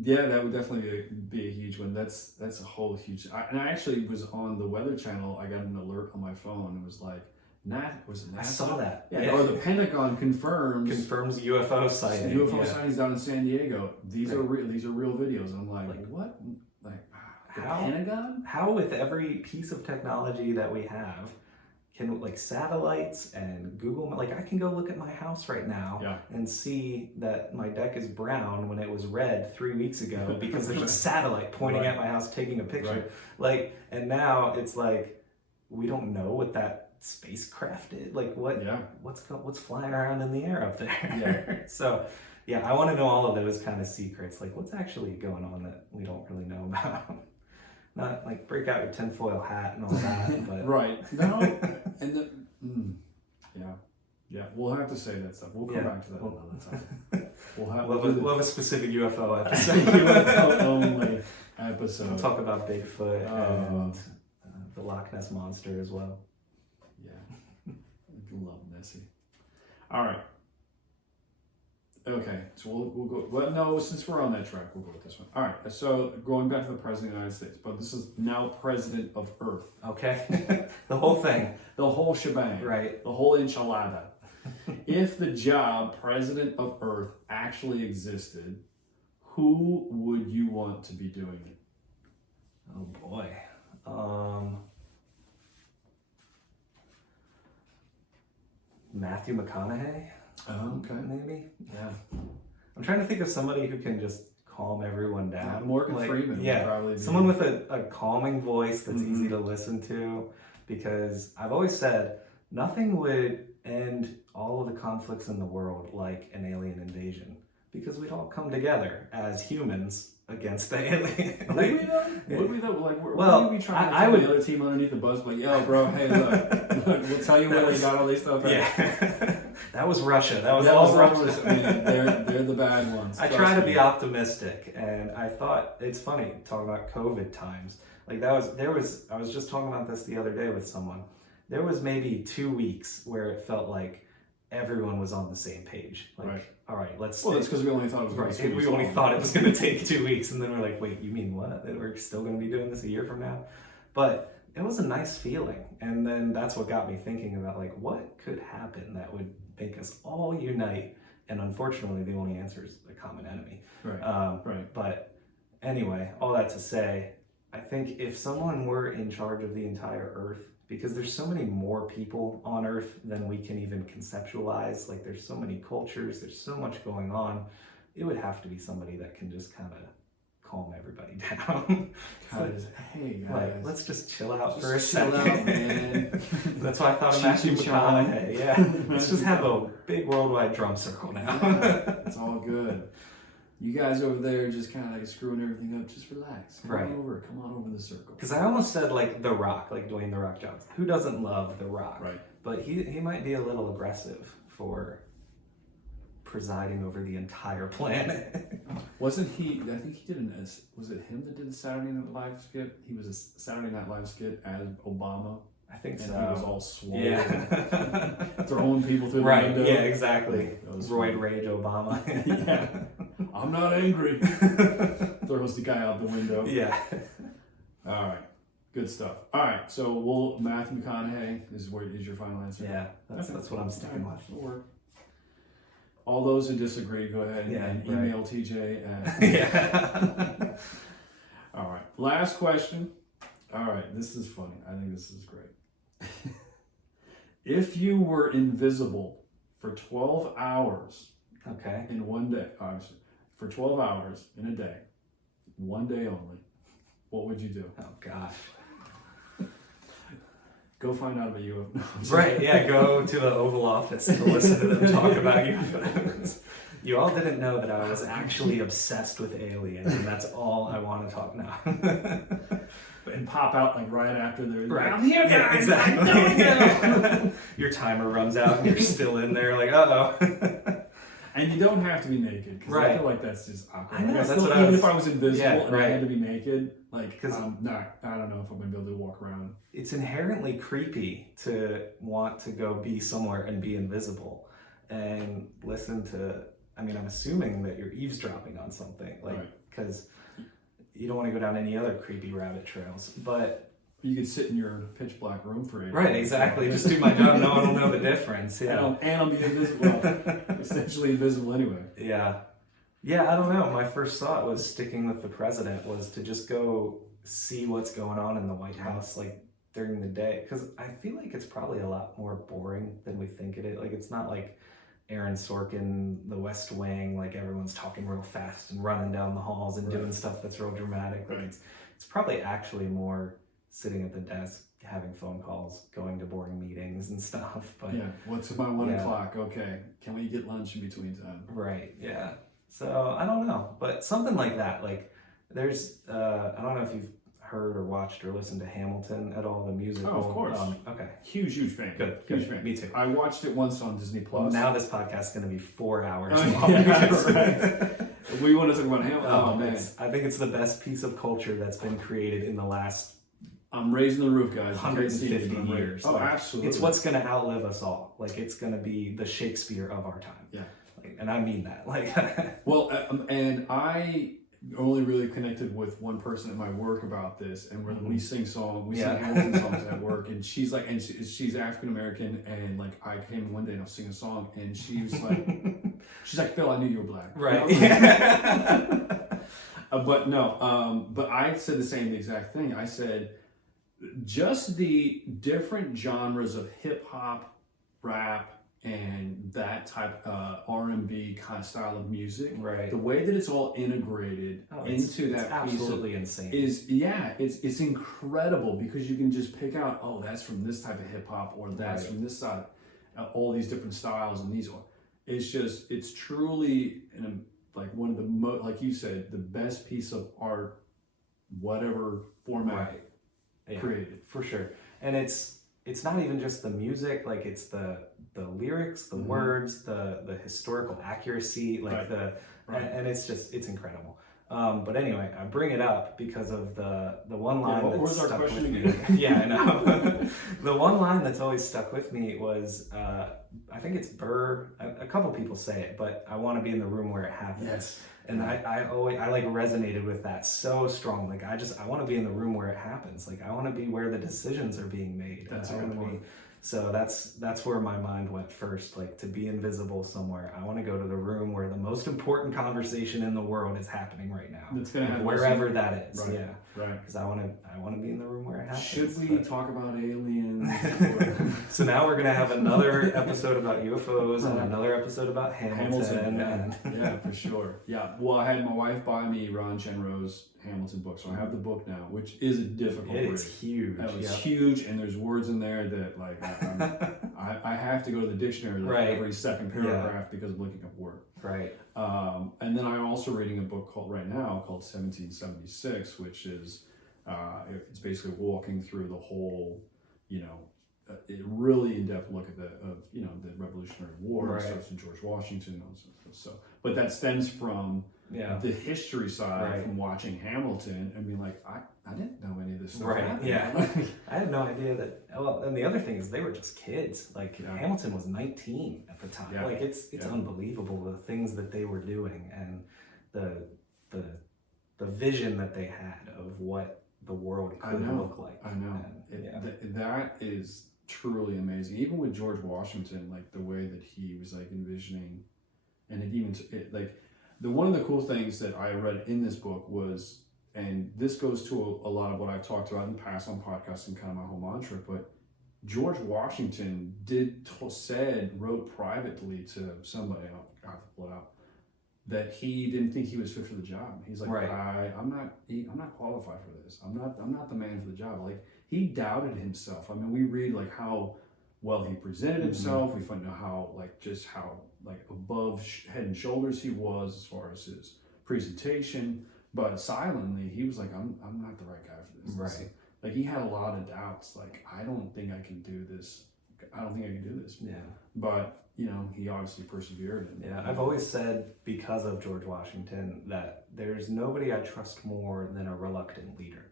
Yeah, that would definitely be a huge one. That's a whole huge. And I actually was on the Weather Channel. I got an alert on my phone. It was like, was it NASA? I saw that. Yeah. Or the Pentagon confirms UFO sighting. UFO sightings down in San Diego. These are real. These are real videos. I'm like what? Like the Pentagon? How with every piece of technology that we have, can like satellites and Google, like I can go look at my house right now and see that my deck is brown when it was red 3 weeks ago because there's a satellite pointing at my house taking a picture. Right. Like, and now it's like we don't know what that spacecraft is. Like what's flying around in the air up there? Yeah. So yeah, I want to know all of those kind of secrets. Like what's actually going on that we don't really know about. Not like break out your tinfoil hat and all that, but right. No, and yeah. We'll have to say that stuff. We'll come back to that another time. We'll have a specific UFO episode. UFO only episode. We'll talk about Bigfoot and the Loch Ness monster as well. Yeah, I love Nessie. All right. Okay, so we'll go. Well, no, since we're on that track, we'll go with this one. All right, so going back to the President of the United States, but this is now President of Earth. Okay, the whole thing. The whole shebang. Right. The whole enchilada. If the job President of Earth actually existed, who would you want to be doing it? Oh boy. Matthew McConaughey. Oh, okay. Maybe. Yeah. I'm trying to think of somebody who can just calm everyone down. Morgan Freeman. Yeah. Would probably be. Someone with a calming voice that's easy to listen to, because I've always said nothing would end all of the conflicts in the world like an alien invasion, because we'd all come together as humans against the alien. Would we though? Like, would we be trying to kill the other team underneath the bus? Like, yo, bro, hey, look, we'll tell you where they got all these stuff. Yeah, that was Russia. That was all Russia. I mean, they're the bad ones. I try to be optimistic, and I thought it's funny talking about COVID times. Like I was just talking about this the other day with someone. There was maybe 2 weeks where it felt like everyone was on the same page. Like, all right, let's. Well, that's because we only thought it was going to. We only thought it was going to take 2 weeks, and then we're like, wait, you mean what? That we're still going to be doing this a year from now? But it was a nice feeling, and then that's what got me thinking about like what could happen that would make us all unite. And unfortunately, the only answer is a common enemy. Right. Right. But anyway, all that to say, I think if someone were in charge of the entire Earth, because there's so many more people on Earth than we can even conceptualize. Like there's so many cultures, there's so much going on. It would have to be somebody that can just kind of calm everybody down. Hey guys, like, let's just chill out for a second. Out, man. That's why I thought of Matthew McConaughey. Yeah, let's just have a big worldwide drum circle now. It's all good. You guys over there just kind of like screwing everything up. Just relax. Come on over the circle. Because I almost said like The Rock, like Dwayne The Rock Johnson. Who doesn't love The Rock? Right. But he might be a little aggressive for presiding over the entire planet. Wasn't he? I think he did was it him that did the Saturday Night Live skit? He was a Saturday Night Live skit as Obama. I think so. He was all swollen, throwing people through the window. Yeah, exactly. Roid Rage Obama. Yeah. I'm not angry. Throws the guy out the window. Yeah. All right. Good stuff. All right. So Matthew McConaughey is your final answer? Yeah. That's what I'm sticking with. all those who disagree, go ahead and email TJ. Yeah. All right. Last question. All right. This is funny. I think this is great. If you were invisible for 12 hours in one day, obviously, for 12 hours in a day, one day only, what would you do? Oh, gosh. Go find out about UFOs. Right, yeah, go to the Oval Office to listen to them talk about UFOs. You all didn't know that I was actually obsessed with aliens, and that's all I want to talk now. And pop out like right after they're right. I'm here, yeah, guys. exactly. Your timer runs out and you're still in there like, uh-oh. And you don't have to be naked, because I feel like that's just awkward. I know, that's even if I was invisible and I had to be naked, like, I don't know if I'm going to be able to walk around. It's inherently creepy to want to go be somewhere and be invisible and listen to, I mean, I'm assuming that you're eavesdropping on something, like, because you don't want to go down any other creepy rabbit trails, but... You could sit in your pitch black room for 8 hours. Right, exactly. Just do my job. No one will know the difference. Yeah. And I'll be invisible. Essentially invisible anyway. Yeah. Yeah, I don't know. My first thought was sticking with the president was to just go see what's going on in the White House, like, during the day. Because I feel like it's probably a lot more boring than we think it is. Like, it's not like Aaron Sorkin, The West Wing, like everyone's talking real fast and running down the halls and doing stuff that's real dramatic. Like, it's probably actually more sitting at the desk, having phone calls, going to boring meetings and stuff. But what's about 1 o'clock? Okay, can we get lunch in between time? Right. Yeah. So I don't know, but something like that. Like there's, I don't know if you've heard or watched or listened to Hamilton at all, the musical. Oh, of course. Okay. Huge fan. Huge fan. Me too. I watched it once on Disney Plus. Well, now this podcast is going to be 4 hours long. Right. We want to talk about Hamilton. Oh man. I think it's the best piece of culture that's been created in the last I'm raising the roof, guys. 150 years. Oh, absolutely. It's what's going to outlive us all. Like, it's going to be the Shakespeare of our time. Yeah. Like, and I mean that. Like, well, and I only really connected with one person at my work about this, and we sing songs, sing Hamilton songs at work, and she's like, and she's African American, and like I came one day and I was singing a song, and she was like, she's like, Phil, I knew you were black. Right. But no, but I said the same exact thing. I said, just the different genres of hip hop, rap, and that type R&B kind of style of music, right? The way that it's all integrated into that absolutely insane is it's incredible, because you can just pick out, oh, that's from this type of hip hop, or that's from this side, all these different styles, and these are, it's truly like one of the most, like you said, the best piece of art, whatever format created, for sure. And it's not even just the music, like it's the lyrics, the words, the historical accuracy, like and it's incredible. But anyway, I bring it up because of the one line what was our stuck question with again? me. Yeah, I know. The one line that's always stuck with me was, I think it's Burr. A couple people say it, but I want to be in the room where it happens. Yes. And I like resonated with that so strong. Like I want to be in the room where it happens. Like I want to be where the decisions are being made. That's a good point. So that's where my mind went first. Like, to be invisible somewhere, I want to go to the room where the most important conversation in the world is happening right now. That's gonna happen wherever that is. Right. Yeah, right. Because I want to be in the room where it happens. Should we talk about aliens? So now we're gonna have another episode about UFOs and another episode about Hamilton. Yeah, for sure. Yeah. Well, I had my wife buy me Ron Chenro's Hamilton book, so I have the book now, which is a difficult read. It's huge. That was huge, and there's words in there that like I have to go to the dictionary every second paragraph because I'm looking up word. Right. And then I'm also reading a book called 1776, which is it's basically walking through the whole, really in-depth look at the Revolutionary War and stuff, and George Washington and all that stuff. So, but that stems from the history side, from watching Hamilton and being like, I didn't know any of this stuff happened. Yeah. I had no idea that. Well, and the other thing is they were just kids. Like Hamilton was 19 at the time. Like it's unbelievable the things that they were doing and the vision that they had of what the world could look like. I know. And that is truly amazing. Even with George Washington, like the way that he was like envisioning And one of the cool things that I read in this book was, and this goes to a lot of what I've talked about in the past on podcasts and kind of my whole mantra, but George Washington wrote privately to somebody, I'll have to pull it out, that he didn't think he was fit for the job. He's like, I'm not qualified for this. I'm not the man for the job. Like, he doubted himself. I mean, we read like how well he presented himself. We find out how above head and shoulders he was as far as his presentation. But silently, he was like, I'm not the right guy for this. Right. Like, he had a lot of doubts. Like, I don't think I can do this. Yeah. But, he obviously persevered. I've always said, because of George Washington, that there's nobody I trust more than a reluctant leader.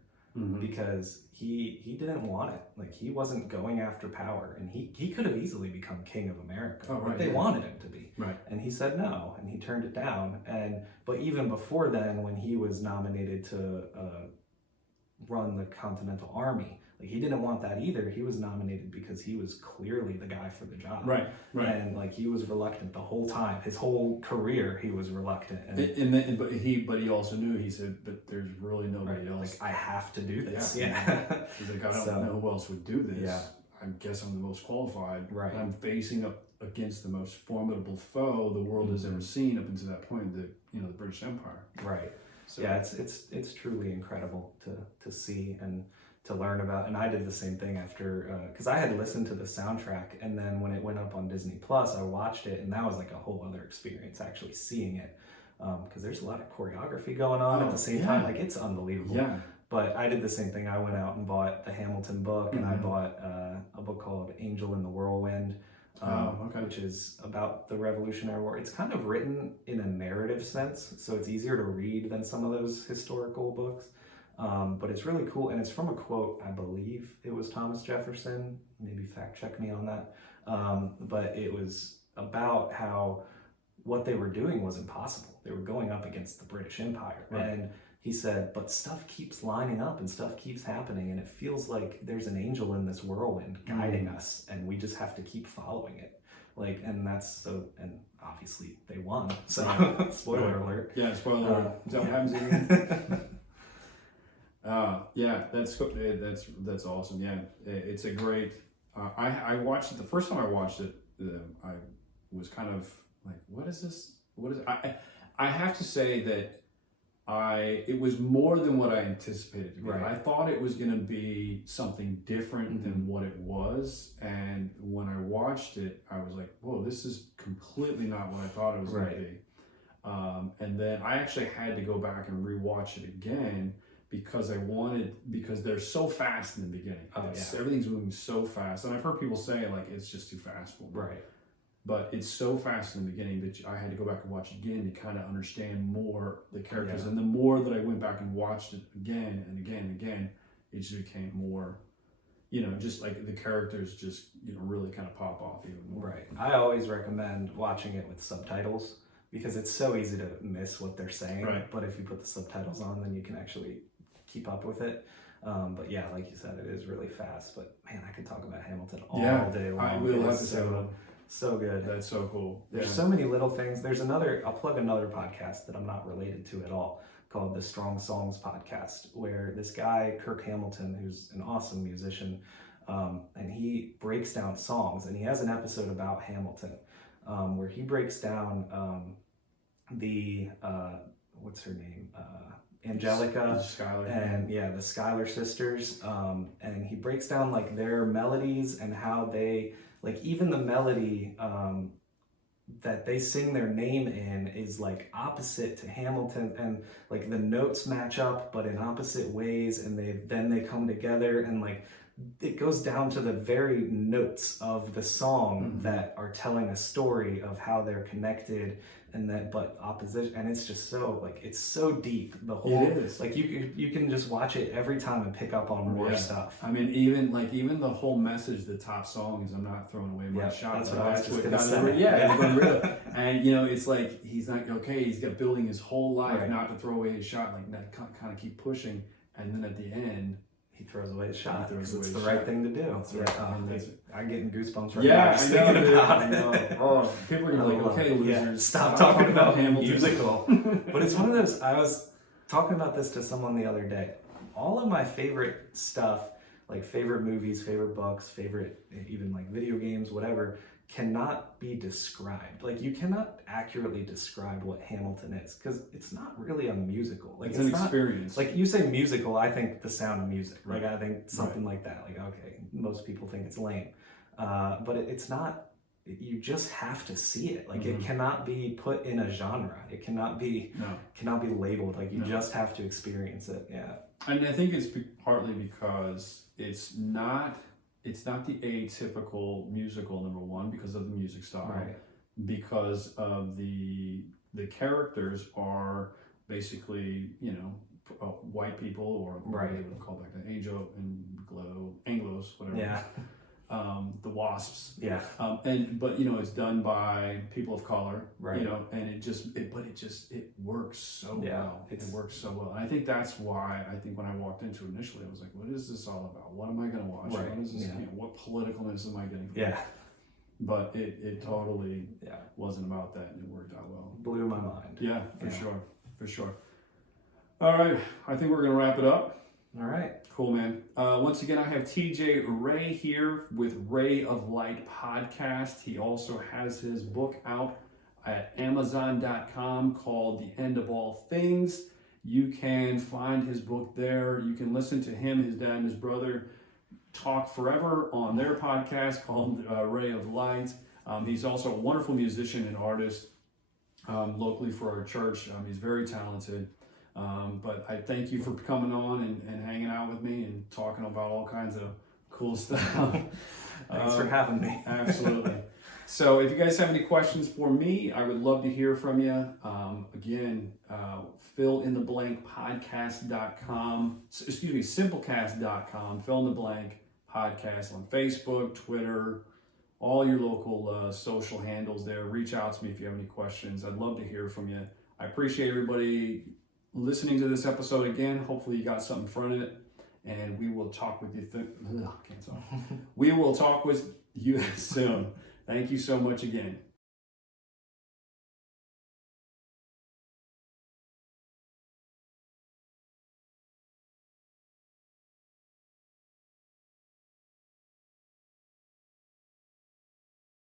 Because he didn't want it. Like, he wasn't going after power, and he could have easily become king of America. They wanted him to be. Right. And he said no, and he turned it down. But even before then, when he was nominated to run the Continental Army, like, he didn't want that either. He was nominated because he was clearly the guy for the job. Right. And like, he was reluctant the whole time. His whole career, he was reluctant. But he also knew. He said, "But there's really nobody else. Like, I have to do this." Yeah. He's like, I don't know who else would do this. Yeah. I guess I'm the most qualified. Right. I'm facing up against the most formidable foe the world has ever seen up until that point, the British Empire. Right. So yeah, it's truly incredible to see and to learn about. And I did the same thing after, because I had listened to the soundtrack, and then when it went up on Disney Plus, I watched it, and that was like a whole other experience actually seeing it, because there's a lot of choreography going on at the same time. Like, it's unbelievable. Yeah. But I did the same thing. I went out and bought the Hamilton book, and I bought a book called Angel in the Whirlwind, which is about the Revolutionary War. It's kind of written in a narrative sense, so it's easier to read than some of those historical books. But it's really cool, and it's from a quote, I believe it was Thomas Jefferson, maybe fact check me on that, but it was about how what they were doing was impossible. They were going up against the British Empire, and he said, but stuff keeps lining up and stuff keeps happening, and it feels like there's an angel in this whirlwind guiding us, and we just have to keep following it. Like, and that's so, and obviously they won, so spoiler alert. Yeah, spoiler alert. Is that what happens again? That's awesome. Yeah, it's a great. I watched it the first time I watched it. I was kind of like, "What is this? What is?" I have to say that it was more than what I anticipated to be. I thought it was going to be something different than what it was, and when I watched it, I was like, "Whoa, this is completely not what I thought it was going to be." And then I actually had to go back and rewatch it again. Because they're so fast in the beginning. Everything's moving so fast. And I've heard people say, like, it's just too fast for me. Right. But it's so fast in the beginning that I had to go back and watch it again to kind of understand more the characters. And the more that I went back and watched it again and again and again, it just became more, just like the characters just, really kind of pop off even more. Right. I always recommend watching it with subtitles because it's so easy to miss what they're saying. Right. But if you put the subtitles on, then you can actually keep up with it. But yeah, like you said, it is really fast. But man, I could talk about Hamilton all day long. I will have to say so good. That's so cool. There's so many little things. I'll plug another podcast that I'm not related to at all, called the Strong Songs Podcast, where this guy, Kirk Hamilton, who's an awesome musician, and he breaks down songs, and he has an episode about Hamilton, where he breaks down what's her name? Angelica Schuyler, and the Schuyler sisters, and he breaks down like their melodies and how they, like, even the melody that they sing their name in is like opposite to Hamilton, and like the notes match up but in opposite ways, and they come together, and like it goes down to the very notes of the song that are telling a story of how they're connected, and that but opposition, and it's just so like it's so deep. The whole it is. Like you can just watch it every time and pick up on more stuff. I mean, even the whole message, the top song is "I'm not throwing away my shot." That's what I was just gonna say. And it's like he's not okay. He's got building his whole life not to throw away his shot, like not kind of keep pushing, and then at the end he throws away his shot throws because away it's his the right shot. thing to do. That's right. I'm getting goosebumps right Yeah, now just I know, thinking dude. about I it. know. Oh, people are gonna be like, okay, losers, stop talking about Hamilton. musical. But it's one of those, I was talking about this to someone the other day. All of my favorite stuff, like favorite movies, favorite books, favorite even like video games, whatever, cannot be described. Like you cannot accurately describe what Hamilton is because it's not really a musical. Like it's an experience. Like you say musical, I think The Sound of Music. Like I think something like that. Like okay, most people think it's lame, but it's not. You just have to see it. Like it cannot be put in a genre. It cannot be labeled. Like you just have to experience it. Yeah. And I think it's partly because it's not the atypical musical, number one, because of the music style, Right. because of the characters are basically, you know, white people, or what they would call back then, Anglos, whatever. Yeah. The Wasps. Yeah. But you know, it's done by people of color. Right. You know, and it works so well. It works so well. And I think that's why when I walked into it initially, I was like, what is this all about? What am I going to watch? Right. What is this? You know, what politicalness am I getting from Yeah. But it totally wasn't about that, and it worked out well. Blew my mind. Yeah, for sure. All right, I think we're going to wrap it up. All right. Cool, man. Once again, I have TJ Ray here with Ray of Light Podcast. He also has his book out at Amazon.com called The End of All Things. You can find his book there. You can listen to him, his dad, and his brother talk forever on their podcast called Ray of Light. He's also a wonderful musician and artist locally for our church. He's very talented. But I thank you for coming on and hanging out with me and talking about all kinds of cool stuff. Thanks for having me. Absolutely. So if you guys have any questions for me, I would love to hear from you. Again, fillintheblankpodcast.com, simplecast.com, fill in the blank podcast on Facebook, Twitter, all your local social handles there. Reach out to me if you have any questions. I'd love to hear from you. I appreciate everybody listening to this episode again. Hopefully you got something from it, and we will talk with you. We will talk with you soon. Thank you so much again.